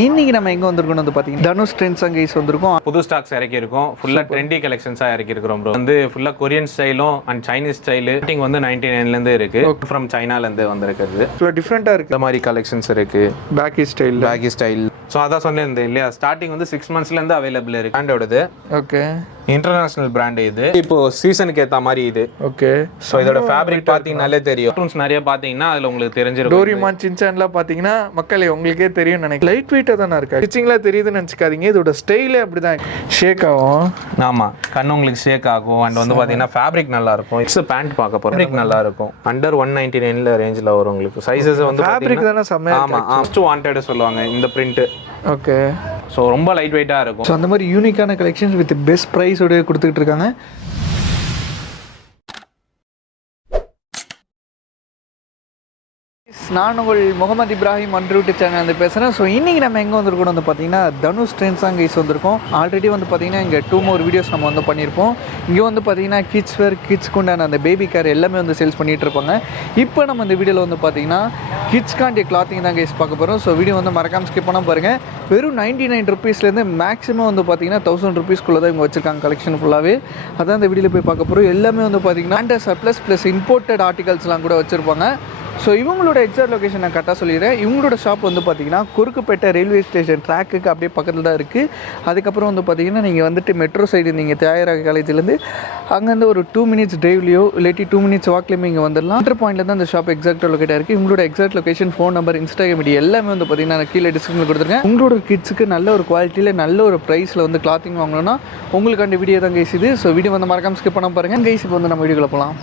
இன்னைக்கு நம்ம எங்க வந்திருக்கோம் வந்து பாத்தீங்கன்னா தனுஷ் ட்ரெண்ட்ஸ் அண்ட் கைஸ் வந்திருக்கோம். புது ஸ்டாக்ஸ் இறக்கி இருக்கோம். ஃபுல்லா ட்ரெண்டி கலெக்ஷன்ஸா இறக்கி இருக்கிறோம் ப்ரோ. வந்து ஃபுல்லா கொரியன் ஸ்டைலும் அண்ட் சைனீஸ் ஸ்டைலு வந்து 99ல இருந்து இருக்கு. ஃப்ரம் சைனால இருந்து வந்திருக்கிறது. ஃபுல்லா டிஃபரெண்டா இருக்கு. இந்த மாதிரி கலெக்ஷன்ஸ் இருக்கு. பேக்கி ஸ்டைல். ஸோ அதான் சொன்னேன் இல்லையா, ஸ்டார்டிங் வந்து 6 monthsல இருந்து அவைலபிள் இருக்கு. பிராண்டோடது ஓகே, இன்டர்நேஷனல் பிராண்ட் இது. இப்போ சீசனுக்கு ஏத்த மாதிரி இது. ஓகே, ஸோ இதோட ஃபேப்ரிக் பாத்தீங்கன்னாலே தெரியும். கார்ட்டூன்ஸ் நிறைய பாத்தீங்கன்னா அதுல உங்களுக்கு தெரிஞ்சிருக்கும். டோரிமான் சின்சான்லாம் பாத்தீங்கன்னா மக்களே உங்களுக்கே தெரியும் நினைக்கிறேன். லைட் வெயிட்டா தானே இருக்கு. ஸ்டிச்சிங்ல தெரியுதுன்னு நினைச்சுக்காதீங்க. இதோட ஸ்டைலே அப்படிதான் ஷேக் ஆகும். ஆமா, கண்ணு உங்களுக்கு ஷேக் ஆகும். அண்ட் வந்து பாத்தீங்கன்னா ஃபேப்ரிக் நல்லா இருக்கும். இட்ஸ் பேண்ட் பார்க்க போறோம். ஃபேப்ரிக் நல்லா இருக்கும். அண்டர் 199ல ரேஞ்சில் வரும் உங்களுக்கு. சைஸஸ் வந்து ஃபேப்ரிக் தானே செமையா. ஆமா, மோஸ்ட் வாண்டட் சொல்லுவாங்க இந்த பிரிண்ட். ஓகே, ஸோ ரொம்ப லைட் வெயிட்டா இருக்கும். ஸோ அந்த மாதிரி யூனிக்கான கலெக்ஷன்ஸ் வித் பெஸ்ட் ப்ரைஸோட கொடுத்துட்டு இருக்காங்க. நான் உங்கள் முகமது இப்ராஹிம் அன்ரூட்டு சேனல் வந்து பேசுகிறேன். ஸோ இன்றைக்கி நம்ம எங்கே வந்திருக்கோம் வந்து பார்த்தீங்கன்னா தனுஷ் ட்ரெண்ட்ஸ் அண்ட் கைஸ் வந்திருக்கோம். ஆல்ரெடி வந்து பார்த்தீங்கன்னா இங்கே 2 more வீடியோஸ் நம்ம வந்து பண்ணியிருப்போம். இங்கே வந்து பார்த்தீங்கன்னா கிட்ஸ் வேர், கிட்ஸ்க்கு உண்டான அந்த பேபி கேர் எல்லாமே வந்து சேல்ஸ் பண்ணிகிட்டு இருப்பாங்க. இப்போ நம்ம இந்த வீடியோவில் வந்து பார்த்தீங்கன்னா கிட்ஸ்காண்டிய கிளாத்திங் தான் கைஸ் பார்க்க போகிறோம். ஸோ வீடியோ வந்து மறக்காமல் ஸ்கிப் பண்ணால் பாருங்கள். வெறும் 99 rupeesலேருந்து மேக்ஸிமம் வந்து பார்த்தீங்கன்னா 1000 rupeesக்குள்ளே தான் இங்கே வச்சிருக்காங்க கலெக்ஷன் ஃபுல்லாகவே. அதான் இந்த வீடியோவில் போய் பார்க்க போகிறோம். எல்லாமே வந்து பார்த்தீங்கன்னா பிராண்டட் சர்ப்ளஸ் ப்ளஸ் இம்போர்ட்டட் ஆர்டிகல்ஸ்லாம் கூட வச்சுருப்பாங்க. ஸோ இவங்களோட எக்ஸாக்ட் லொக்கேஷன் நான் கரெக்டாக சொல்லிடுறேன். இவங்களோட ஷாப் வந்து பார்த்தீங்கன்னா குறுக்குப்பேட்டை ரயில்வே ஸ்டேஷன் ட்ராக்குக்கு அப்படியே பக்கத்தில் தான் இருக்குது. அதுக்கப்புறம் வந்து பார்த்தீங்கன்னா நீங்கள் வந்துட்டு மெட்ரோ சைடு நீங்கள் தியாகராஜ காலேஜ்லேருந்து அங்கேருந்து ஒரு 2 minutes டிரைவ்லையோ இல்லாட்டி 2 minutes வாக்லேயுமே இங்கே வந்துடலாம். சென்டர் பாயிண்டில் தான் அந்த ஷாப் எக்ஸாக்டாக லொக்கேட்டாக இருக்குது. இவங்களோட exact location, phone number, Instagram ID எல்லாமே வந்து பார்த்தீங்கன்னா நான் கீழே டிஸ்கிரிப்ஷனில் கொடுத்துருக்கேன். உங்களோட கிட்ஸுக்கு நல்ல ஒரு குவாலிட்டியில் நல்ல ஒரு ப்ரைஸில் வந்து கிளாத்திங் வாங்கணும்னா உங்களுக்கு அந்த வீடியோ தான் கைஸ் இது. ஸோ வீடியோ வந்து மறக்காமல் ஸ்கிப் பண்ண பாருங்கள் கைஸ். இப்போ வந்து நம்ம வீடியோக்குள்ள போகலாம்.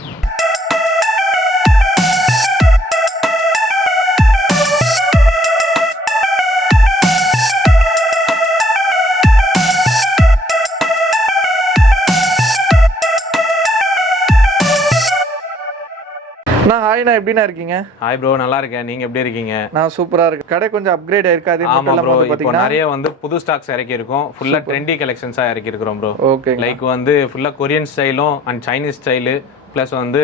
ஹாய்ண்ணா, எப்படிண்ணா இருக்கீங்க? ஹாய் ப்ரோ, நல்லா இருக்கேன். நீங்க எப்படி இருக்கீங்க? நான் சூப்பரா இருக்கு. கடை கொஞ்சம் அப்கிரேட் ஆயிருக்கு. அது ஆமா ப்ரோ, இப்போ நிறைய வந்து புது ஸ்டாக்ஸ் இறக்கி இருக்கோம். ஃபுல்லா ட்ரெண்டி கலெக்ஷன்ஸா இறக்கி இருக்கிறோம் ப்ரோ. ஓகே, லைக் வந்து ஃபுல்லா கொரியன் ஸ்டைலும் அண்ட் சைனீஸ் ஸ்டைலு ப்ளஸ் வந்து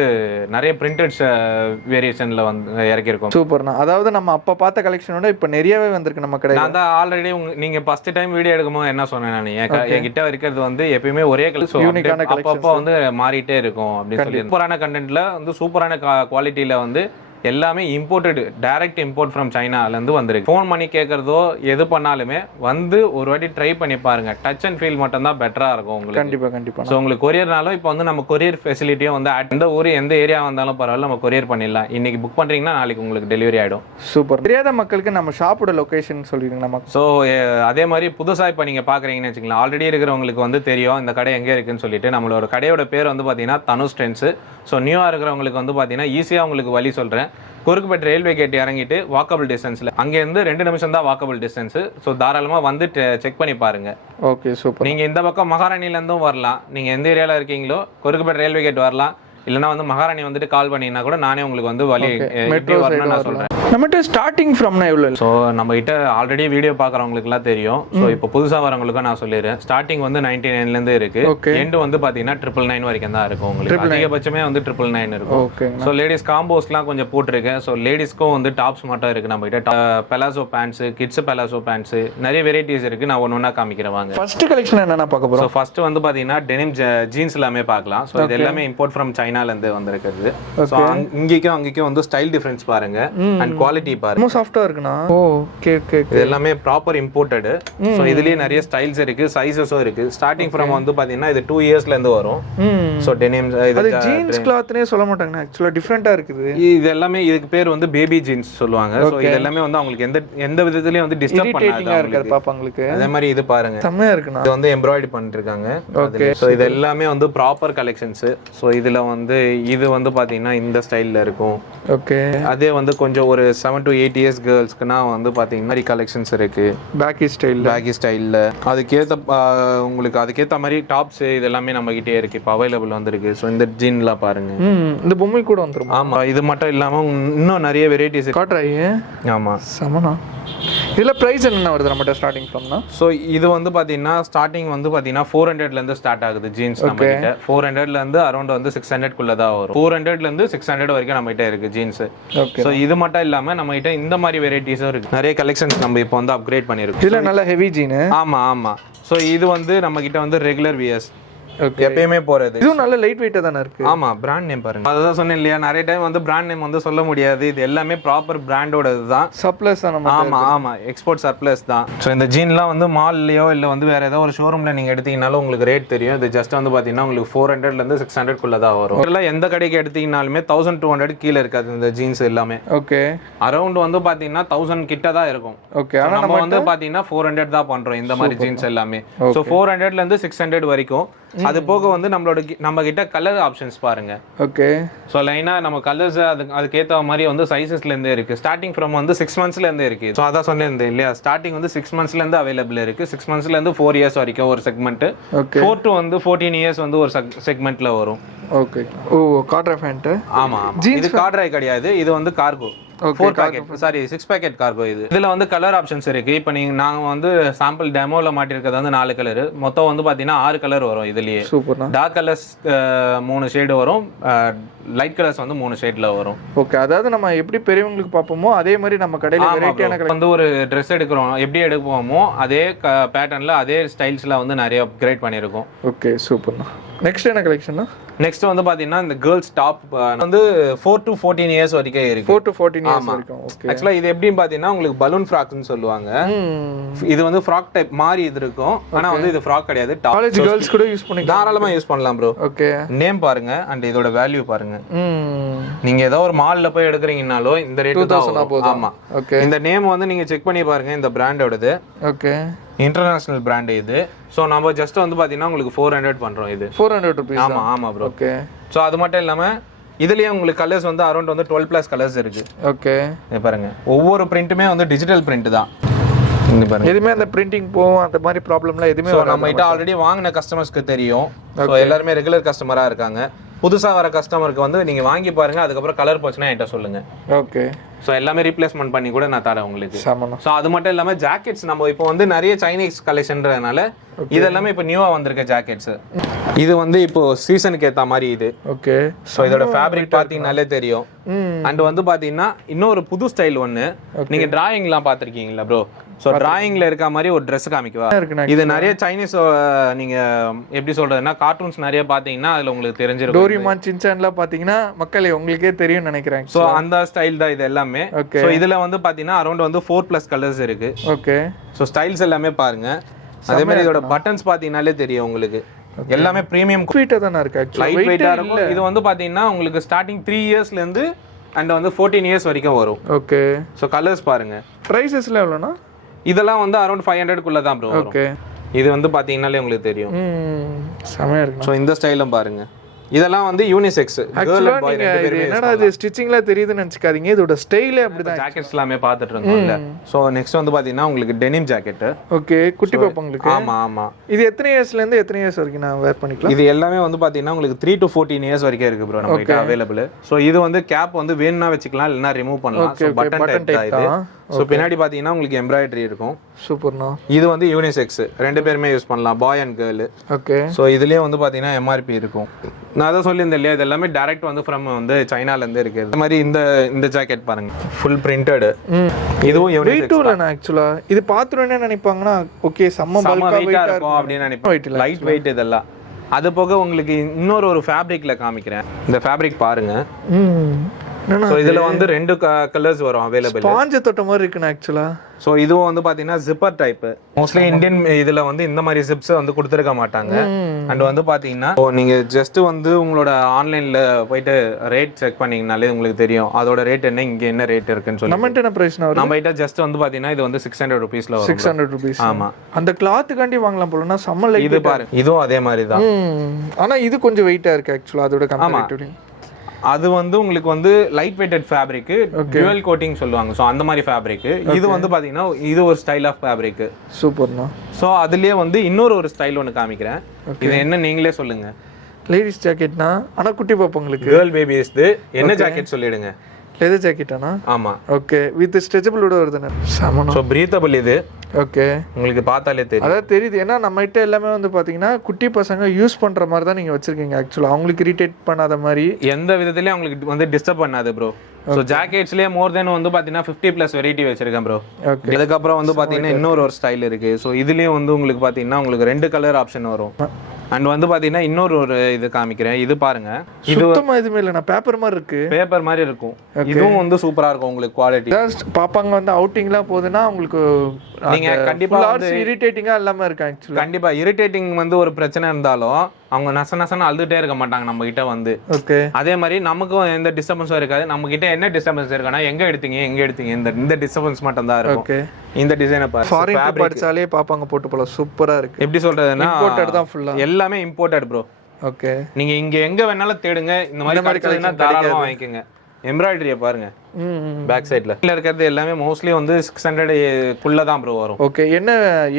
நிறைய பிரிண்டட் வேரியேஷன்ல வந்து இறக்கிருக்கோம். சூப்பர்ண்ணா. அதாவது நம்ம அப்ப பார்த்த கலெக்ஷனோட இப்போ நிறையவே வந்திருக்கு நம்ம கடை. நான் தான் ஆல்ரெடி நீங்க ஃபர்ஸ்ட் டைம் வீடியோ எடுக்கும்போது என்ன சொன்னேன், நான் என்கிட்ட இருக்கிறது வந்து எப்பயுமே ஒரே கலெக்ஷன், அப்பப்போ வந்து மாறிட்டே இருக்கும் அப்படின்னு சொல்லி. சூப்பரான கண்டென்ட்ல வந்து சூப்பரான குவாலிட்டியில வந்து எல்லாமே இம்போர்ட்டட், டைரக்ட் இம்போர்ட் ஃப்ரம் சைனாலேருந்து வந்திருக்கு. ஃபோன் பண்ணி கேட்குறதோ எது பண்ணாலுமே வந்து ஒரு வாட்டி ட்ரை பண்ணி பாருங்க. டச் அண்ட் ஃபீல் மட்டும் தான் பெட்டராக இருக்கும் உங்களுக்கு. கண்டிப்பாக. ஸோ உங்களுக்கு கொரியர்னாலும் இப்போ வந்து நம்ம கொரியர் ஃபெசிலிட்டியும் வந்து எந்த ஊர் எந்த ஏரியா வந்தாலும் பரவாயில்ல, நம்ம கொரியர் பண்ணிடலாம். இன்னைக்கு புக் பண்ணுறீங்கன்னா நாளைக்கு உங்களுக்கு டெலிவரி ஆகிடும். சூப்பர். தெரியாத மக்களுக்கு நம்ம ஷாப்போட லொக்கேஷன் சொல்லிடுங்க நமக்கு. ஸோ அதே மாதிரி புதுசாக இப்போ நீங்கள் பார்க்குறீங்கன்னு வச்சுக்கலாம், ஆல்ரெடி இருக்கிறவங்களுக்கு வந்து தெரியும் இந்த கடை எங்கே இருக்குன்னு சொல்லிட்டு. நம்மளோட கடையோட பேர் வந்து பார்த்தீங்கன்னா தனுஷ் ட்ரெண்ட்ஸ். ஸோ நியூவாக இருக்கிறவங்களுக்கு வந்து பார்த்தீங்கன்னா ஈஸியாக உங்களுக்கு வழி சொல்கிறேன். குறுக்குப்பேட்டை ரயில்வே கேட் இறங்கிட்டு வாக்கபிள் டிஸ்டன்ஸில், அங்கேருந்து 2 நிமிஷம் தான் வாக்கபிள் டிஸ்டன்ஸு. ஸோ தாராளமாக வந்து செக் பண்ணி பாருங்க. Okay, super. நீங்கள் இந்த பக்கம் மகாராணிலேருந்தும் வரலாம். நீங்கள் எந்த ஏரியாவில் இருக்கீங்களோ குறுக்குப்பேட்டை ரயில்வே கேட் வரலாம். இல்லைனா வந்து மகாராணி வந்துட்டு கால் பண்ணிங்கன்னா கூட நானே உங்களுக்கு வந்து வழி எப்படி வரணும்னு நான் சொல்கிறேன். நம்மகிட்ட ஸ்டார்டிங் ஃப்ரம்னா எவ்வளோ? ஸோ நம்ம கிட்ட ஆல்ரெடி வீடியோ பார்க்குறவங்களுக்குலாம் தெரியும். ஸோ இப்போ புதுசாக வரவங்களுக்கும் நான் சொல்லிடுறேன். ஸ்டார்டிங் வந்து 99லேருந்து இருக்கு. எண்டு வந்து பார்த்தீங்கன்னா 999 வரைக்கும் தான் இருக்கும் உங்களுக்கு. அதிகபட்சமே வந்து 999 இருக்கும். ஸோ லேடிஸ் காம்போஸ்லாம் கொஞ்சம் போட்டிருக்கேன். ஸோ லேடிஸ்க்கும் வந்து டாப்ஸ் மட்டும் இருக்கு நம்ம கிட்ட. Palazzo pants, kids palazzo pants, நிறைய வெரைட்டிஸ் இருக்கு. நான் ஒன்று ஒன்றா காமிக்கிறேன் வாங்க. ஃபர்ஸ்ட் கலெக்ஷன் என்னென்ன பார்க்க போகிறோம்? ஸோ ஃபர்ஸ்ட் வந்து பார்த்தீங்கன்னா டெனிம் ஜீன்ஸ் எல்லாமே பார்க்கலாம். ஸோ இது எல்லாமே இம்போர்ட் ஃப்ரம் சைனாலேருந்து வந்திருக்குது. ஸோ இங்கேயும் அங்கேயும் வந்து ஸ்டைல் டிஃபரன்ஸ் பாருங்க அண்ட் குவாலிட்டி பாருங்க. ரொம்ப சாஃப்ட்டா இருக்குண்ணா. ஓகே, இது எல்லாமே ப்ராப்பர் இம்போர்ட்டட். ஸோ இதுலயே நிறைய ஸ்டைல்ஸ் இருக்கு, சைஸஸும் இருக்கு. ஸ்டார்டிங் ஃப்ரம் வந்து பாத்தீங்கன்னா இது 2 yearsல இருந்து வரும். ஸோ டெனிம் இது ஜீன்ஸ் கிளாத்னே சொல்ல மாட்டாங்க, ஆக்சுவலா டிஃபரெண்டா இருக்குது. இது எல்லாமே இதுக்கு பேர் வந்து பேபி ஜீன்ஸ் சொல்லுவாங்க. ஸோ இது எல்லாமே வந்து அவங்களுக்கு எந்த விதத்துலயும் வந்து டிஸ்டர்ப் பண்ணாது பாப்பாங்களுக்கு. அதே மாதிரி இது பாருங்க, செம்மையா இருக்குண்ணா. இது வந்து எம்ப்ராய்டரி பண்ணிருக்காங்க. ஸோ இது எல்லாமே வந்து ப்ராப்பர் கலெக்ஷன்ஸ். ஸோ இதுல வந்து இது வந்து பாத்தீங்கன்னா இந்த ஸ்டைல்ல இருக்கும். ஓகே, அதே வந்து கொஞ்சம் ஒரு 7 to 8 years கேர்ள்ஸ்க்குனா வந்து பாத்தீங்கன்னா மாதிரி கலெக்ஷன்ஸ் இருக்கு. பேக்கி ஸ்டைல்ல அதுக்கேற்ற உங்களுக்கு அதுக்கேற்ற மாதிரி டாப்ஸ் இது எல்லாமே நம்ம கிட்டே இருக்கு. இப்போ அவைலபிள் வந்திருக்கு. ஸோ இந்த ஜீன்லாம் பாருங்க, இந்த பொம்மை கூட வந்துரும். ஆமா, இது மட்டும் இல்லாம இன்னும் நிறைய வெரைட்டிஸ் காட்டுறாங்க. ஆமா, சமனா இதில் ப்ரைஸ் என்ன வருது நம்மகிட்ட ஸ்டார்டிங் ஃப்ரம்னா? ஸோ இது வந்து பார்த்தீங்கன்னா ஸ்டார்டிங் வந்து பார்த்தீங்கன்னா 400லேருந்து ஸ்டார்ட் ஆகுது ஜீன்ஸ் நம்ம கிட்ட. 400லேருந்து அரௌண்ட் வந்து 600 தான் வரும். 400லேருந்து 600 வரைக்கும் நம்ம கிட்ட இருக்கு ஜீன்ஸ். ஸோ இது மட்டும் இல்லாமல் நம்ம கிட்ட இந்த மாதிரி வெரைட்டிஸும் இருக்கு. நிறைய கலெக்ஷன்ஸ் நம்ம இப்போ வந்து அப்கிரேட் பண்ணியிருக்கோம். இதில் நல்ல ஹெவி ஜீனு. ஆமாம். ஸோ இது வந்து நம்ம கிட்ட வந்து ரெகுலர் வியர்ஸ் எப்பயுமே போறது. இதுவும் நல்ல லைட் வெயிட்டா தானே இருக்கு. ஆமா, பிராண்ட் நேம் பாருங்க. அதான் சொன்னேன் இல்லையா, நிறைய டைம் வந்து பிராண்ட் நேம் வந்து சொல்ல முடியாது. இது எல்லாமே ப்ராப்பர் பிராண்டோட இதுதான். சர்ப்ளஸ் தான். ஆமா, எக்ஸ்போர்ட் சர்ப்ளஸ் தான். ஸோ இந்த ஜீன்லாம் வந்து மால்லயோ இல்லை வந்து வேற ஏதோ ஒரு ஷோரூம்ல நீங்க எடுத்தீங்கனாலும் உங்களுக்கு ரேட் தெரியும். இது ஜஸ்ட் வந்து பாத்தீங்கன்னா உங்களுக்கு 400லேருந்து 600 தான் வரும். இதெல்லாம் எந்த கடைக்கு எடுத்தீங்கனாலுமே 1200 கீழே இருக்காது இந்த ஜீன்ஸ் எல்லாமே. ஓகே, அரௌண்ட் வந்து பாத்தீங்கன்னா 1000 கிட்ட தான் இருக்கும். ஓகே, ஆனா நம்ம வந்து பாத்தீங்கன்னா 400 தான் பண்றோம் இந்த மாதிரி ஜீன்ஸ் எல்லாமே. ஸோ 400லேருந்து 600 வரைக்கும். அது போக வந்து நம்ம கிட்ட கலர் ஆப்ஷன்ஸ் பாருங்க. ஓகே, ஸோ லைனா நம்ம கலர்ஸ் அதுக்கேற்ற மாதிரி வந்து சைஸஸ்ல இருந்தே இருக்கு. ஸ்டார்டிங் ஃப்ரம் வந்து 6 monthsல இருந்தே இருக்கு. ஸோ அதான் சொன்னேன் இல்லையா, ஸ்டார்டிங் வந்து 6 monthsல இருந்து அவைலபிள் இருக்கு. 6 monthsல இருந்து 4 years வரைக்கும் ஒரு செக்மெண்ட். 4 to வந்து 14 years வந்து ஒரு செக்மெண்ட்ல வரும். ஓகே, ஓ கார்ட்ரா பேண்ட். ஆமா, இது கார்ட்ரா கிடையாது, இது வந்து cargo. 4 packet, sorry 6 packet cargo. இதுல வந்து கலர் ஆப்ஷன்ஸ் இருக்கு. இப்போ நாங்க வந்து சாம்பிள் டெமோல மாட்டிருக்கிறது வந்து 4 கலர். மொத்தம் வந்து பாத்தீங்கன்னா 6 கலர் வரும் இதுலயே. சூப்பர். டார்க் கலர்ஸ் 3 ஷேட் வரும், லைட் கலர்ஸ் வந்து 3 ஷேட்ல வரும். ஓகே, அதாவது நம்ம எப்படி பெரியவங்களுக்கு பாப்போமோ அதே மாதிரி நம்ம கடையில வெரைட்டியான வந்து ஒரு Dress எடுக்கிறோம் எப்படி எடுப்போமோ அதே பேட்டர்ன்ல அதே ஸ்டைல்ஸ்ல வந்து நிறைய அப்கிரேட் பண்ணிருக்கோம். Okay, super. நெக்ஸ்ட் என்ன கலெக்ஷன்? நெக்ஸ்ட் வந்து பாத்தீங்கன்னா இந்த கேர்ள்ஸ் டாப் வந்து 4 to 14 years வரைக்கும் இருக்கு. 4 to 14 years வரைக்கும். ஓகே, एक्चुअली இது எப்படின்னு பாத்தீங்கன்னா உங்களுக்கு பலூன் ஃப்ராக்ஸ்னு சொல்லுவாங்க. இது வந்து ஃப்ராக் டைப் மாதிரி இது இருக்கும். ஆனா வந்து இது ஃப்ராக் கிடையாது. காலேஜ் கேர்ள்ஸ் கூட யூஸ் பண்ணிக்கலாம், தாராளமா யூஸ் பண்ணலாம் ப்ரோ. ஓகே, நேம் பாருங்க அண்ட் இதோட வேல்யூ பாருங்க. நீங்க ஏதோ ஒரு மால்ல போய் எடுக்கறீங்கனாலோ இந்த ரேட் தான். ஆமா, ஓகே. இந்த நேம் வந்து நீங்க செக் பண்ணி பாருங்க, இந்த பிராண்டோடது. ஓகே, இன்டர்நேஷனல் பிராண்ட் இது. சோ நம்ம ஜஸ்ட் வந்து பாத்தீங்கன்னா உங்களுக்கு 400 பண்றோம். இது 400 rupees. ஆமா ப்ரோ. ஓகே, சோ அது மட்டும் இல்லாம இதுலயே உங்களுக்கு கலர்ஸ் வந்து அரௌண்ட் வந்து 12+ கலர்ஸ் இருக்கு. ஓகே, இங்க பாருங்க, ஒவ்வொரு பிரிண்ட்டுமே வந்து டிஜிட்டல் பிரிண்ட் தான். இங்க பாருங்க, எதுமே அந்த பிரிண்டிங் போவும் அந்த மாதிரி ப்ராப்ளம்லாம் எதுமே வராது. நம்ம கிட்ட ஆல்ரெடி வாங்குன கஸ்டமர்ஸ்க்கு தெரியும். சோ எல்லாரும் ரெகுலர் கஸ்டமரா இருக்காங்க. புதுசா வர கஸ்டமருக்கு வந்து நீங்க வாங்கி பாருங்க, அதுக்கப்புறம் கலர் போச்சுன்னா என்கிட்ட சொல்லுங்க. ஓகே, ஸோ எல்லாமே ரீப்ளேஸ்மெண்ட் பண்ணி கூட நான் தரேன் உங்களுக்கு. ஸோ அது மட்டும் இல்லாமல் ஜாக்கெட்ஸ் நம்ம இப்போ வந்து நிறைய சைனீஸ் கலெக்ஷன்றதுனால இதெல்லாமே இப்போ நியூவா வந்திருக்க ஜாக்கெட்ஸ். இது வந்து இப்போ சீசனுக்கு ஏற்ற மாதிரி இது. ஓகே, ஸோ இதோட ஃபேப்ரிக் பார்த்தீங்கன்னாலே தெரியும். அண்ட் வந்து பார்த்தீங்கன்னா இன்னொரு புது ஸ்டைல் ஒன்று, நீங்கள் டிராயிங்லாம் பார்த்துருக்கீங்களா ப்ரோ? ஸோ டிராயிங்ல இருக்க மாதிரி ஒரு ட்ரெஸ் காமிக்குவா. இது நிறைய சைனீஸ் நீங்க எப்படி சொல்றதுன்னா கார்ட்டூன்ஸ் நிறைய பாத்தீங்கன்னா அதுல உங்களுக்கு தெரிஞ்சிருக்கும். டோரிமான், சின்சான்லாம் பாத்தீங்கன்னா மக்களே உங்களுக்கே தெரியும் நினைக்கிறேன். ஸோ அந்த ஸ்டைல் தான் இது எல்லாமே. ஸோ இதுல வந்து பாத்தீங்கன்னா அரௌண்ட் வந்து 4+ கலர்ஸ் இருக்கு. ஓகே, ஸோ ஸ்டைல்ஸ் எல்லாமே பாருங்க. அதே மாதிரி இதோட பட்டன்ஸ் பாத்தீங்கன்னாலே தெரியும் உங்களுக்கு. எல்லாமே பிரீமியம் வெயிட்டா தான இருக்கு. ஆக்சுவலி லைட் வெயிட்டா இருக்கும். இது வந்து பாத்தீங்கன்னா உங்களுக்கு ஸ்டார்டிங் 3 இயர்ஸ்ல இருந்து அண்ட் வந்து 14 இயர்ஸ் வரைக்கும் வரும். ஓகே, ஸோ கலர்ஸ் பாருங்க. பிரைசஸ்ல எவ்வளவுனா? இதெல்லாம் வந்து அரௌண்ட் 500 தான் ப்ரோ. ஓகே, இது வந்து பாத்தீங்கன்னாலே உங்களுக்கு தெரியும். செமையா இருக்கு. சோ இந்த ஸ்டைலும் பாருங்க. இதெல்லாம் வந்து யூனிசெக்ஸ், கேர்ள் அண்ட் பாய் ரெண்டு பேருமே. என்னடா இது ஸ்டிச்சிங்ல தெரியுதுன்னு நினைச்சுக்காதீங்க, இதோட ஸ்டைலே அப்படிதான். ஜாக்கெட்ஸ் எல்லாமே பார்த்துட்டு இருந்தோம்ல. சோ நெக்ஸ்ட் வந்து பாத்தீங்கன்னா உங்களுக்கு டெனிம் ஜாக்கெட். ஓகே, குட்டி பாப்பாங்களுக்கு. ஆமா. இது எத்தனை இயர்ஸ்ல இருந்து எத்தனை இயர்ஸ் வரைக்கும் நான் வேர் பண்ணிக்கலாம்? இது எல்லாமே வந்து பாத்தீங்கன்னா உங்களுக்கு 3 to 14 இயர்ஸ் வரைக்கும் இருக்கு ப்ரோ நம்ம கிட்ட அவேலபிள். சோ இது வந்து கேப் வந்து வேணும்னா வச்சுக்கலாம், இல்லனா ரிமூவ் பண்ணலாம். சோ பட்டன் டைப் தான் இது. சோ பின்னாடி பாத்தீங்கன்னா உங்களுக்கு எம்ப்ராய்டரி இருக்கும். சூப்பர்ண்ணா. இது வந்து யூனிசெக்ஸ், ரெண்டு பேருமே யூஸ் பண்ணலாம், பாய் அண்ட் கேர்ள். ஓகே, சோ இதுலயே வந்து பாத்தீங்கன்னா எம்ஆர்பி இருக்கும். நான் அதான் சொல்லியிருந்தேன் இல்லையா, இது எல்லாமே டைரக்ட் வந்து ஃப்ரம் வந்து சைனால இருந்து இருக்கு. இந்த மாதிரி இந்த ஜாக்கெட் பாருங்க, ஃபுல் பிரிண்டட். இதுவும் யூனிசெக்ஸ் தான். ஆக்சுவலா இது பாத்துறோம் என்ன நினைப்பாங்கன்னா, ஓகே செம்ம வெயிட்டா இருக்கும் அப்படின்னு நினைப்பாங்க. லைட் வெயிட் இதெல்லாம். அது போக உங்களுக்கு இன்னொரு ஒரு ஃபேப்ரிக்ல காமிக்கிறேன். இந்த ஃபேப்ரிக் பாருங்க. சோ இதுல வந்து 2 கலர்ஸ் வரும் அவேலபிள். ஸ்பாஞ்ச் தொட்ட மாதிரி இருக்குனா ஆக்சுவலா. சோ இதுவும் வந்து பாத்தீங்கன்னா ஜிப்பர் டைப். மோஸ்ட்லி இந்தியன் இதுல வந்து இந்த மாதிரி ஜிப்ஸ் வந்து கொடுத்திருக்க மாட்டாங்க. அண்ட் வந்து பாத்தீங்கன்னா நீங்க ஜஸ்ட் வந்து உங்களோட ஆன்லைன்ல போயிட்டு ரேட் செக் பண்ணீங்கனாலே உங்களுக்கு தெரியும் அதோட ரேட் என்ன, இங்க என்ன ரேட் இருக்குன்னு சொல்லி. நம்ம என்ன பிரைஸ் வரும்? நம்ம கிட்ட ஜஸ்ட் வந்து பாத்தீங்கன்னா இது வந்து 600 rupeesல வரும். 600 rupees. ஆமா, அந்த கிளாத் காண்டி வாங்கலாம் போலனா செம்ம லைட். இது பாருங்க, இதுவும் அதே மாதிரி தான். ஆனா இது கொஞ்சம் வெயிட்டா இருக்கு ஆக்சுவலா அதோட கம்பேரிட்டிவ்லி. அது வந்து உங்களுக்கு வந்து light weighted fabric, dual coating சொல்லுவாங்க. ஸோ அந்த மாதிரி ஃபேப்ரிக். இது வந்து பாத்தீங்கன்னா இது ஒரு ஸ்டைல் ஆஃப் ஃபேப்ரிக். சூப்பர்ண்ணா. ஸோ அதுலயே வந்து இன்னொரு ஸ்டைல் ஒன்று காமிக்கிறேன். இது என்ன நீங்களே சொல்லுங்க. லேடிஸ் ஜாக்கெட்னா ஆனா குட்டி பாப்பங்களுக்கு, கேர்ள் பேபிஸ் என்ன ஜாக்கெட் சொல்லிடுங்க. லெதர் ஜாக்கெட்டானா? ஆமா. ஓகே, வித் ஸ்ட்ரெச்சபிள் கூட வருதுண்ணே. செம. ஸோ பிரீத்தபிள் இது. ஓகே, உங்களுக்கு பார்த்தாலே தெரியும். அதான் தெரியுது. ஏன்னா நம்மகிட்ட எல்லாமே வந்து பார்த்தீங்கன்னா குட்டி பசங்க யூஸ் பண்ணுற மாதிரி தான் நீங்கள் வச்சுருக்கீங்க. ஆக்சுவலாக அவங்களுக்கு இரிட்டேட் பண்ணாத மாதிரி எந்த விதத்துலேயும் அவங்களுக்கு வந்து டிஸ்டர்ப் பண்ணாது ப்ரோ. ஸோ ஜாக்கெட்ஸ்லேயே மோர் தென் வந்து பார்த்தீங்கன்னா 50+ வெரைட்டி வச்சிருக்கேன் ப்ரோ. ஓகே, இதுக்கப்புறம் வந்து பார்த்தீங்கன்னா இன்னொரு ஒரு ஸ்டைல் இருக்கு. ஸோ இதுலேயும் வந்து உங்களுக்கு பார்த்தீங்கன்னா உங்களுக்கு 2 கலர் ஆப்ஷன் வரும். அண்ட் வந்து பார்த்தீங்கன்னா இன்னொரு ஒரு இது காமிக்கிறேன். இது பாருங்க, இது சுத்தமாக எதுவுமே இல்லை, நான் பேப்பர் மாதிரி இருக்கு. பேப்பர் மாதிரி இருக்கும். இதுவும் வந்து சூப்பராக இருக்கும் உங்களுக்கு குவாலிட்டி. பாப்பாங்க வந்து அவுட்டிங்லாம் போகுதுன்னா உங்களுக்கு நீங்க கண்டிப்பா இரிட்டேட்டிங்காக இல்லாமல் இருக்கு. ஆக்சுவலாக கண்டிப்பா இரிட்டேட்டிங் வந்து ஒரு பிரச்சனை இருந்தாலும் அவங்க நசன்னு அழுதுட்டே இருக்க மாட்டாங்க நம்ம கிட்ட வந்து. ஓகே, அதே மாதிரி நமக்கும் எந்த டிஸ்டர்பன்ஸும் இருக்காது. நம்ம கிட்ட என்ன டிஸ்டர்பன்ஸ் இருக்குன்னா எங்க எடுத்தீங்க இந்த டிஸ்டர்பன்ஸ் மட்டும் தான் இருக்கும். ஓகே, இந்த டிசைனை பாருங்க. ஃபாரின் படிச்சாலே பாப்பாங்க போட்டு போல சூப்பரா இருக்கு. எப்படி சொல்றதுன்னா இம்போர்ட்டட் தான் ஃபுல்லா, எல்லாமே இம்போர்ட்டட் ப்ரோ. ஓகே, நீங்க இங்க எங்க வேணாலும் தேடுங்க, இந்த மாதிரி கிடைச்சதுன்னா தாராளமா வாங்கிக்கோங்க. எம்ப்ராய்டரியை பாருங்க பேக் சைடுல இருக்கிறது எல்லாமே மோஸ்ட்லி வந்து 600 குள்ள தான் ப்ரோ வரும். ஓகே, என்ன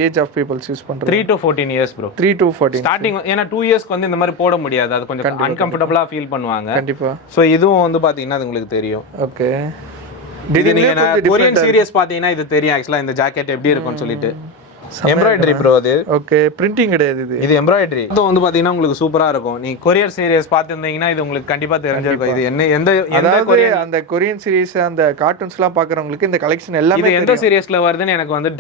ஏஜ் ஆஃப் பீப்பிள்ஸ் யூஸ் பண்றாங்க? 3 to 14 years bro. 3 to 14 starting. ஏன்னா 2 இயர்ஸ்க்கு வந்து இந்த மாதிரி போட முடியாது, அது கொஞ்சம் அன்கம்ஃபர்டபுளா ஃபீல் பண்ணுவாங்க. கண்டிப்பா. சோ இதுவும் வந்து பாத்தீங்கன்னா அது உங்களுக்கு தெரியும். ஓகே, நீங்க கொரியன் சீரியஸ் பாத்தீங்கன்னா இது தெரியும் ஆக்சுவலா இந்த ஜாக்கெட் எப்படி இருக்கும்னு சொல்லிட்டு. எம்ப்ராய்டரி ப்ரோ அது. ஓகே, பிரிண்டிங் கிடையாது இது எம்ப்ராய்டரி. இது வந்து பாத்தீங்கன்னா உங்களுக்கு சூப்பரா இருக்கும். நீங்க கொரியர் சீரியஸ் பாத்துட்டீங்கன்னா இது உங்களுக்கு கண்டிப்பா தெரிஞ்சிருக்கும். இது என்ன எந்த கொரியன் அந்த கொரியன் சீரிஸ் அந்த கார்ட்டூன்ஸ்லாம் பாக்குறவங்களுக்கு இந்த கலெக்ஷன் எல்லாமே எந்த சீரியஸ்ல வருதுன்னு எனக்கு வந்து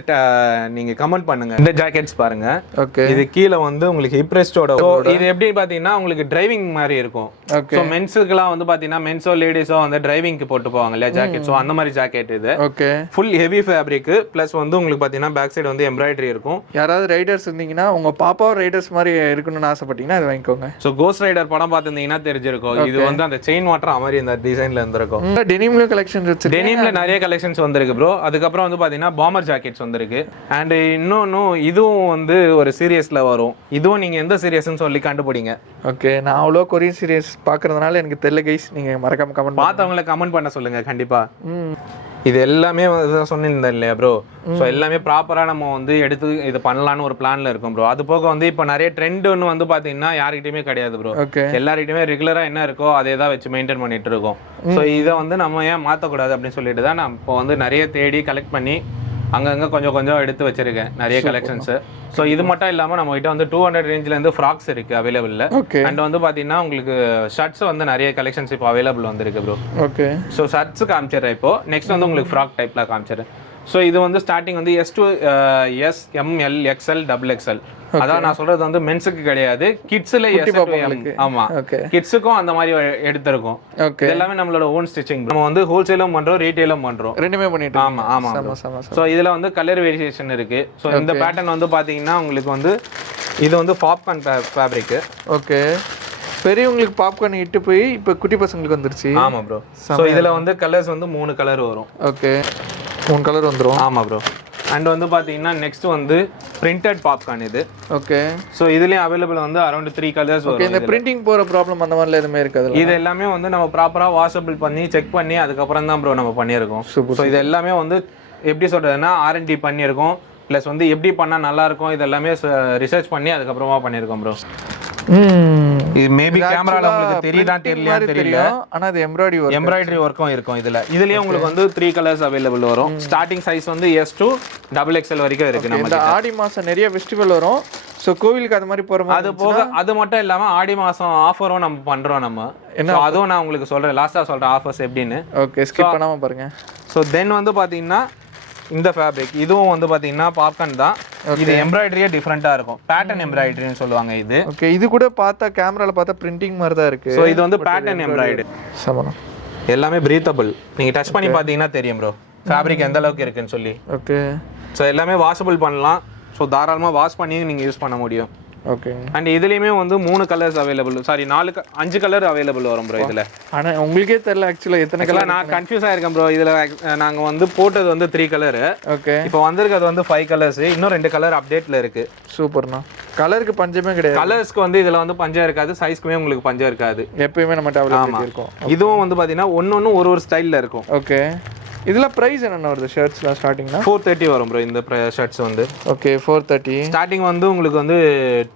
நீங்க கமெண்ட் பண்ணுங்க. இந்த ஜாக்கெட்ஸ் பாருங்க. ஓகே, இது கீழ வந்து உங்களுக்கு ஹிப் ரெஸ்டோட. இது எப்படி பாத்தீங்கன்னா உங்களுக்கு டிரைவிங் மாதிரி இருக்கும். ஓகே, சோ மென்ஸ்க்குலாம் வந்து பாத்தீங்கன்னா மென்ஸோ லேடிஸோ வந்து டிரைவிங்க்கு போட்டு போவாங்க இல்லையா ஜாக்கெட். சோ அந்த மாதிரி ஜாக்கெட் இது. Okay, full heavy fabric plus வந்து உங்களுக்கு பாத்தீங்கன்னா பேக் சைடு வந்து எம்ப்ராய்டரி இருக்கும். யாராவது ரைடர்ஸ் இருந்தீங்கன்னா உங்க பாப்பாவும் ரைடர்ஸ் மாதிரி இருக்கணும்னு ஆசைப்பட்டீங்கன்னா அது வாங்கிக்கோங்க. சோ கோஸ்ட் ரைடர் படம் பார்த்திருந்தீங்கன்னா தெரிஞ்சிருக்கும். இது வந்து அந்த செயின் வாட்டர் மாதிரி இந்த டிசைன்ல இருந்திருக்கும். டெனிம்ல கலெக்ஷன் இருக்கு. டெனிம்ல நிறைய கலெக்ஷன்ஸ் வந்திருக்கு ப்ரோ. அதுக்கப்புறம் வந்து பாத்தீங்கன்னா பாமர் ஜாக்கெட்ஸ் வந்திருக்கு. அண்ட் இன்னொன்னும் இதுவும் வந்து ஒரு சீரியஸ்ல வரும். இதுவும் நீங்க எந்த சீரியஸ்னு சொல்லி கண்டுபிடிங்க. ஓகே, நான் அவ்வளோ கொரியன் சீரியஸ் பாக்குறதுனால எனக்கு தெரியல கைஸ். நீங்க மறக்காம கமெண்ட் பார்த்தவங்கள கமெண்ட் பண்ண சொல்லுங்க கண்டிப்பா. இது எல்லாமே சொன்னிருந்தேன் இல்லையா ப்ரோ. ஸோ எல்லாமே ப்ராப்பராக நம்ம வந்து எடுத்து இது பண்ணலான்னு ஒரு பிளான்ல இருக்கும் ப்ரோ. அது போக வந்து இப்போ நிறைய ட்ரெண்டுன்னு வந்து பார்த்தீங்கன்னா யார்கிட்டயுமே கிடையாது ப்ரோ. எல்லார்கிட்டயுமே ரெகுலராக என்ன இருக்கோ அதே தான் வச்சு மெயின்டைன் பண்ணிட்டு இருக்கோம். ஸோ இதை வந்து நம்ம ஏன் மாற்றக்கூடாது அப்படின்னு சொல்லிட்டு தான் நான் இப்போ வந்து நிறைய தேடி கலெக்ட் பண்ணி அங்கங்கே கொஞ்சம் எடுத்து வச்சிருக்கேன் நிறைய கலெக்ஷன்ஸ். ஸோ இது மட்டும் இல்லாமல் நம்ம கிட்ட வந்து 200 ரேஞ்சிலேருந்து ஃப்ராக்ஸ் இருக்கு அவைலபிள். அண்ட் வந்து பார்த்தீங்கன்னா உங்களுக்கு ஷர்ட்ஸ் வந்து நிறைய கலெக்ஷன்ஸ் இப்போ அவைலபிள் வந்துருக்கு ப்ரோ. ஓகே, ஸோ ஷர்ட்ஸ் காமிச்சிடுறேன் இப்போ. நெக்ஸ்ட் வந்து உங்களுக்கு ஃப்ராக் டைப்ல காமிச்சிடுறேன். ஸோ இது வந்து ஸ்டார்டிங் வந்து S to S, M, L, XL, XXL. அதான் நான் சொல்றது வந்து மென்ஸுக்கு கிடையாது, கிட்ஸ்ல S to M. ஆமா, கிட்ஸுக்கும் அந்த மாதிரி எடுத்திருக்கோம். இது எல்லாமே நம்மளோட ஓன் ஸ்டிச்சிங். நம்ம வந்து ஹோல்சேலும் பண்றோம், ரீட்டைலும் பண்றோம், ரெண்டுமே பண்ணிட்டு. ஆமா ஆமா. ஸோ இதுல வந்து கலர் வேரியேஷன் இருக்கு. ஸோ இந்த பேட்டர்ன் வந்து பாத்தீங்கன்னா உங்களுக்கு வந்து இது வந்து பாப்கார்ன் ஃபேப்ரிக். ஓகே, பெரியவங்களுக்கு பாப்கார்ன் இட்டு போய் இப்போ குட்டி பசங்களுக்கு வந்துருச்சு. ஆமா ப்ரோ. ஸோ இதுல வந்து கலர்ஸ் வந்து 3 கலர் வரும். ஓகே, 3 கலர் வந்துரும். ஆமா ப்ரோ. அண்ட் வந்து பாத்தீங்கன்னா நெக்ஸ்ட் வந்து பிரிண்டட் பாப்கார்ன் இது. ஓகே, ஸோ இதுலயும் அவைலபிள் வந்து அரௌண்ட் 3 கலர்ஸ் வரும். இந்த பிரிண்டிங் போற ப்ராப்ளம் அந்த மாதிரில எதுவுமே இருக்காது. இது எல்லாமே வந்து நம்ம ப்ராப்பரா வாஷபிள் பண்ணி செக் பண்ணி அதுக்கப்புறம் தான் ப்ரோ நம்ம பண்ணியிருக்கோம். ஸோ இது எல்லாமே வந்து எப்படி சொல்றதுன்னா R&D பண்ணியிருக்கோம். ப்ளஸ் வந்து எப்படி பண்ணா நல்லா இருக்கும் இது எல்லாமே ரிசர்ச் பண்ணி அதுக்கப்புறமா பண்ணியிருக்கோம் ப்ரோ. இது மேபி கேமரால உங்களுக்கு தெரியுதா தெரியல. ஆனா இது எம்ப்ராய்டரி ஒர்க்கும் இருக்கும் இதுல. இதுலயே உங்களுக்கு வந்து 3 கலர்ஸ் அவைலபிள் வரும். ஸ்டார்டிங் சைஸ் வந்து S to XXL வரைக்கும் இருக்கு. நம்ம இந்த ஆடி மாசம் நிறைய ஃபெஸ்டிவல் வரும். சோ கோவிலுக்கு அது மாதிரி போறோம். அது போக அது மட்டும் இல்லாம ஆடி மாசம் ஆஃபரும் நம்ம பண்றோம். நம்ம அதுவும் நான் உங்களுக்கு சொல்றேன், லாஸ்டா சொல்றேன் ஆஃபர்ஸ் எப்படின்னு. ஓகே, ஸ்கிப் பண்ணாம பாருங்க. சோ தென் வந்து பாத்தீங்கன்னா இந்த ஃபேப்ரிக் இதுவும் வந்து பாத்தீங்கன்னா பாப்கார்ன் தான். இது எம்ப்ராய்டரியே டிஃபரெண்டா இருக்கும். பேட்டர்ன் எம்ப்ராய்டரின்னு சொல்லுவாங்க இது. ஓகே, இது கூட பார்த்தா கேமரால பார்த்தா பிரிண்டிங் மாதிரி தான் இருக்கு. சோ இது வந்து பேட்டர்ன் எம்ப்ராய்டரி. சமம். எல்லாமே பிரீத்தபிள். நீங்க டச் பண்ணி பாத்தீங்கன்னா தெரியும் ப்ரோ ஃபேப்ரிக் எந்த அளவுக்கு இருக்குன்னு சொல்லி. ஓகே, சோ எல்லாமே வாஷபிள் பண்ணலாம். சோ தாராளமா வாஷ் பண்ணி நீங்க யூஸ் பண்ண முடியும். ஓகே, அண்ட் இதுலயுமே வந்து 3 colours available. Sorry 5 colour available வரும் ப்ரோ இதுல. ஆனா உங்களுக்கே தெரியல ஆக்சுவலா எத்தனை கலர். நான் கன்ஃபியூஸ் ஆயிருக்கேன் ப்ரோ. இதுல நாங்க வந்து போட்டது வந்து 3 கலர். ஓகே, இப்போ வந்திருக்கிறது வந்து 5 கலர்ஸ். இன்னும் 2 கலர் அப்டேட்ல இருக்கு. சூப்பர்ண்ணா. கலருக்கு பஞ்சமே கிடையாது. கலர்ஸ்க்கு வந்து இதுல வந்து பஞ்சம் இருக்காது, சைஸ்க்குமே உங்களுக்கு பஞ்சம் இருக்காது. எப்பயுமே நம்ம அவைலபிள் இருக்கும். இதுவும் வந்து பாத்தீங்கன்னா ஒன்னொன்னு ஒரு ஸ்டைல்ல இருக்கும். ஓகே, இதெல்லாம் பிரைஸ் என்னென்ன வருது ஷர்ட்ஸ்லாம் ஸ்டார்டிங்னா? 430 வரும் ப்ரோ இந்த ஷர்ட்ஸ் வந்து. ஓகே 430. ஸ்டார்டிங் வந்து உங்களுக்கு வந்து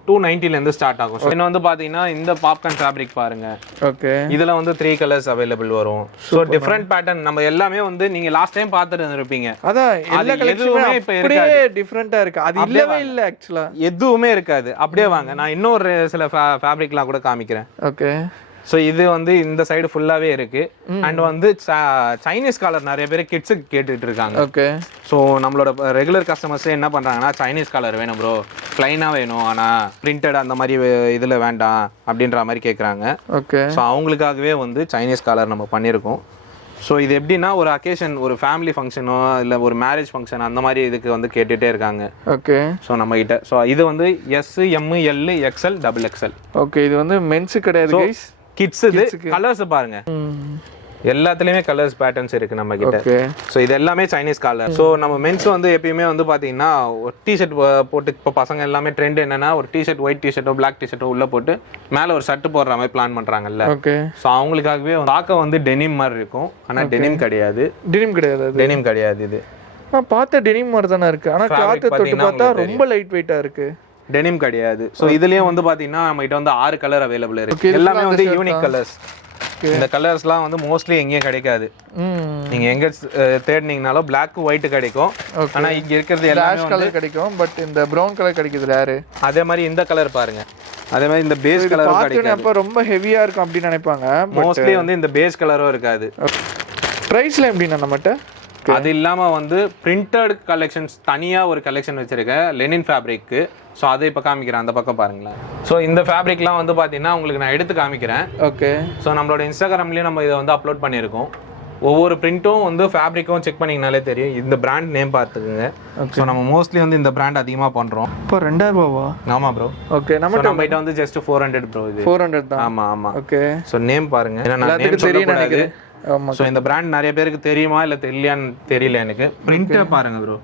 290 இருந்து ஸ்டார்ட் ஆகும். இன்னும் வந்து பாத்தீங்கன்னா இந்த பாப்கார்ன் ஃபேப்ரிக் பாருங்க. ஓகே. இதுல வந்து 3 கலர்ஸ் அவைலபிள் வரும். சோ டிஃபரண்ட் பேட்டர்ன் நம்ம எல்லாமே வந்து நீங்க லாஸ்ட் டைம் பார்த்துட்டு இருந்திருப்பீங்க. அதான் எல்லா கலெக்ஷனுமே இப்ப அப்படியே டிஃபரெண்டா இருக்கு. அது இல்லவே இல்ல ஆக்சுவலா. எதுவுமே இருக்காது. அப்படியே வாங்க நான் இன்னொரு சில ஃபேப்ரிக்லாம் கூட காமிக்கிறேன். ஓகே. ஸோ இது வந்து இந்த சைடு ஃபுல்லாகவே இருக்கு. அண்ட் வந்து சைனீஸ் காலர் நிறைய பேர் கிட்ஸுக்கு கேட்டுட்டு இருக்காங்க. ஓகே. ஸோ நம்மளோட ரெகுலர் கஸ்டமர்ஸ் என்ன பண்ணுறாங்கன்னா சைனீஸ் காலர் வேணும் ப்ரோ, ப்ளைனாக வேணும், ஆனால் பிரிண்டட் அந்த மாதிரி இதில் வேண்டாம் அப்படின்ற மாதிரி கேட்குறாங்க. ஓகே. ஸோ அவங்களுக்காகவே வந்து சைனீஸ் காலர் நம்ம பண்ணியிருக்கோம். ஸோ இது எப்படின்னா ஒரு அக்கேஷன், ஒரு ஃபேமிலி ஃபங்க்ஷனோ இல்லை ஒரு மேரேஜ் ஃபங்க்ஷன் அந்த மாதிரி இதுக்கு வந்து கேட்டுகிட்டே இருக்காங்க. ஓகே. ஸோ நம்மகிட்ட ஸோ இது வந்து S, M, L, XL, double XL. Okay. இது வந்து மென்ஸு கிடையாது கைஸ், கிட்ஸ். இது கலர்ஸ் பாருங்க, எல்லாத்துலயுமே கலர்ஸ் பேட்டர்ன்ஸ் இருக்கு நம்ம கிட்ட. ஸோ இது எல்லாமே சைனீஸ் காலர். ஸோ நம்ம மென்ஸ் வந்து எப்பயுமே வந்து பாத்தீங்கன்னா ஒரு டிஷர்ட் போட்டு, இப்போ பசங்க எல்லாமே ட்ரெண்ட் என்னன்னா ஒரு டிஷர்ட், ஒயிட் டிஷர்ட்டோ பிளாக் டிஷர்ட்டோ உள்ள போட்டு மேல ஒரு ஷர்ட் போடுற மாதிரி பிளான் பண்றாங்கல்ல. ஸோ அவங்களுக்காகவே பார்க்க வந்து டெனிம் மாதிரி இருக்கும், ஆனா டெனிம் கிடையாது. டெனிம் கிடையாது. இது நான் பார்த்த டெனிம் மாதிரி தானே இருக்கு, ஆனா கிளாத் தொட்டு பார்த்தா ரொம்ப லைட் வெயிட்டா இருக்கு. டெனிம் கிடையாது. ஸோ இதுலயே வந்து பாத்தீங்கன்னா நம்ம கிட்ட வந்து 6 கலர் அவைலபிள் இருக்கு. எல்லாமே வந்து யூனிக் கலர்ஸ். இந்த கலர்ஸ்லாம் வந்து மோஸ்ட்லி எங்கேயும் கிடைக்காது. நீங்க எங்க தேடினீங்கனாலும் பிளாக் ஒயிட் கிடைக்கும், ஆனா இங்க இருக்கிறது எல்லாமே கலர் கிடைக்கும். பட் இந்த பிரவுன் கலர் கிடைக்குது ரேர். அதே மாதிரி இந்த கலர் பாருங்க, அதே மாதிரி இந்த பேஸ் கலரும் கிடைக்கும். அப்ப ரொம்ப ஹெவியா இருக்கும் அப்படி நினைப்பாங்க. மோஸ்ட்லி வந்து இந்த பேஸ் கலரும் இருக்காது. பிரைஸ்ல எப்படின்னா நம்மட்ட அது இல்லாம வந்து பிரிண்டட் கலெக்ஷன்ஸ் தனியா ஒரு கலெக்ஷன் வச்சிருக்கேன் லெனின் ஃபேப்ரிக்கு. ஸோ அதை இப்போ காமிக்கிறேன், அந்த பக்கம் பாருங்களேன். ஸோ இந்த ஃபேப்ரிக்லாம் வந்து பார்த்தீங்கன்னா உங்களுக்கு நான் எடுத்து காமிக்கிறேன். ஓகே. ஸோ நம்மளோட இன்ஸ்டாகிராம்லேயும் நம்ம இதை வந்து அப்லோட் பண்ணியிருக்கோம். ஒவ்வொரு பிரிண்ட்டும் வந்து ஃபேப்ரிக்கும் செக் பண்ணிங்கனாலே தெரியும். இந்த பிராண்ட் நேம் பார்த்துக்குங்க. ஸோ நம்ம மோஸ்ட்லி வந்து இந்த பிராண்ட் அதிகமாக பண்ணுறோம். இப்போ 2000 ரூபாவா? ஆமாம் ப்ரோ. ஓகே. நம்ம கிட்ட வந்து ஜஸ்ட் 400 ப்ரோ. இது 400 தான். ஆமாம் ஆமாம். ஓகே. ஸோ நேம் பாருங்க, ஏன்னா நான் நேம் சொல்லக்கூடாது. ஸோ இந்த பிராண்ட் நிறைய பேருக்கு தெரியுமா இல்லை தெரியலையான்னு தெரியல எனக்கு. பிரிண்ட்டை பாருங்க ப்ரோ,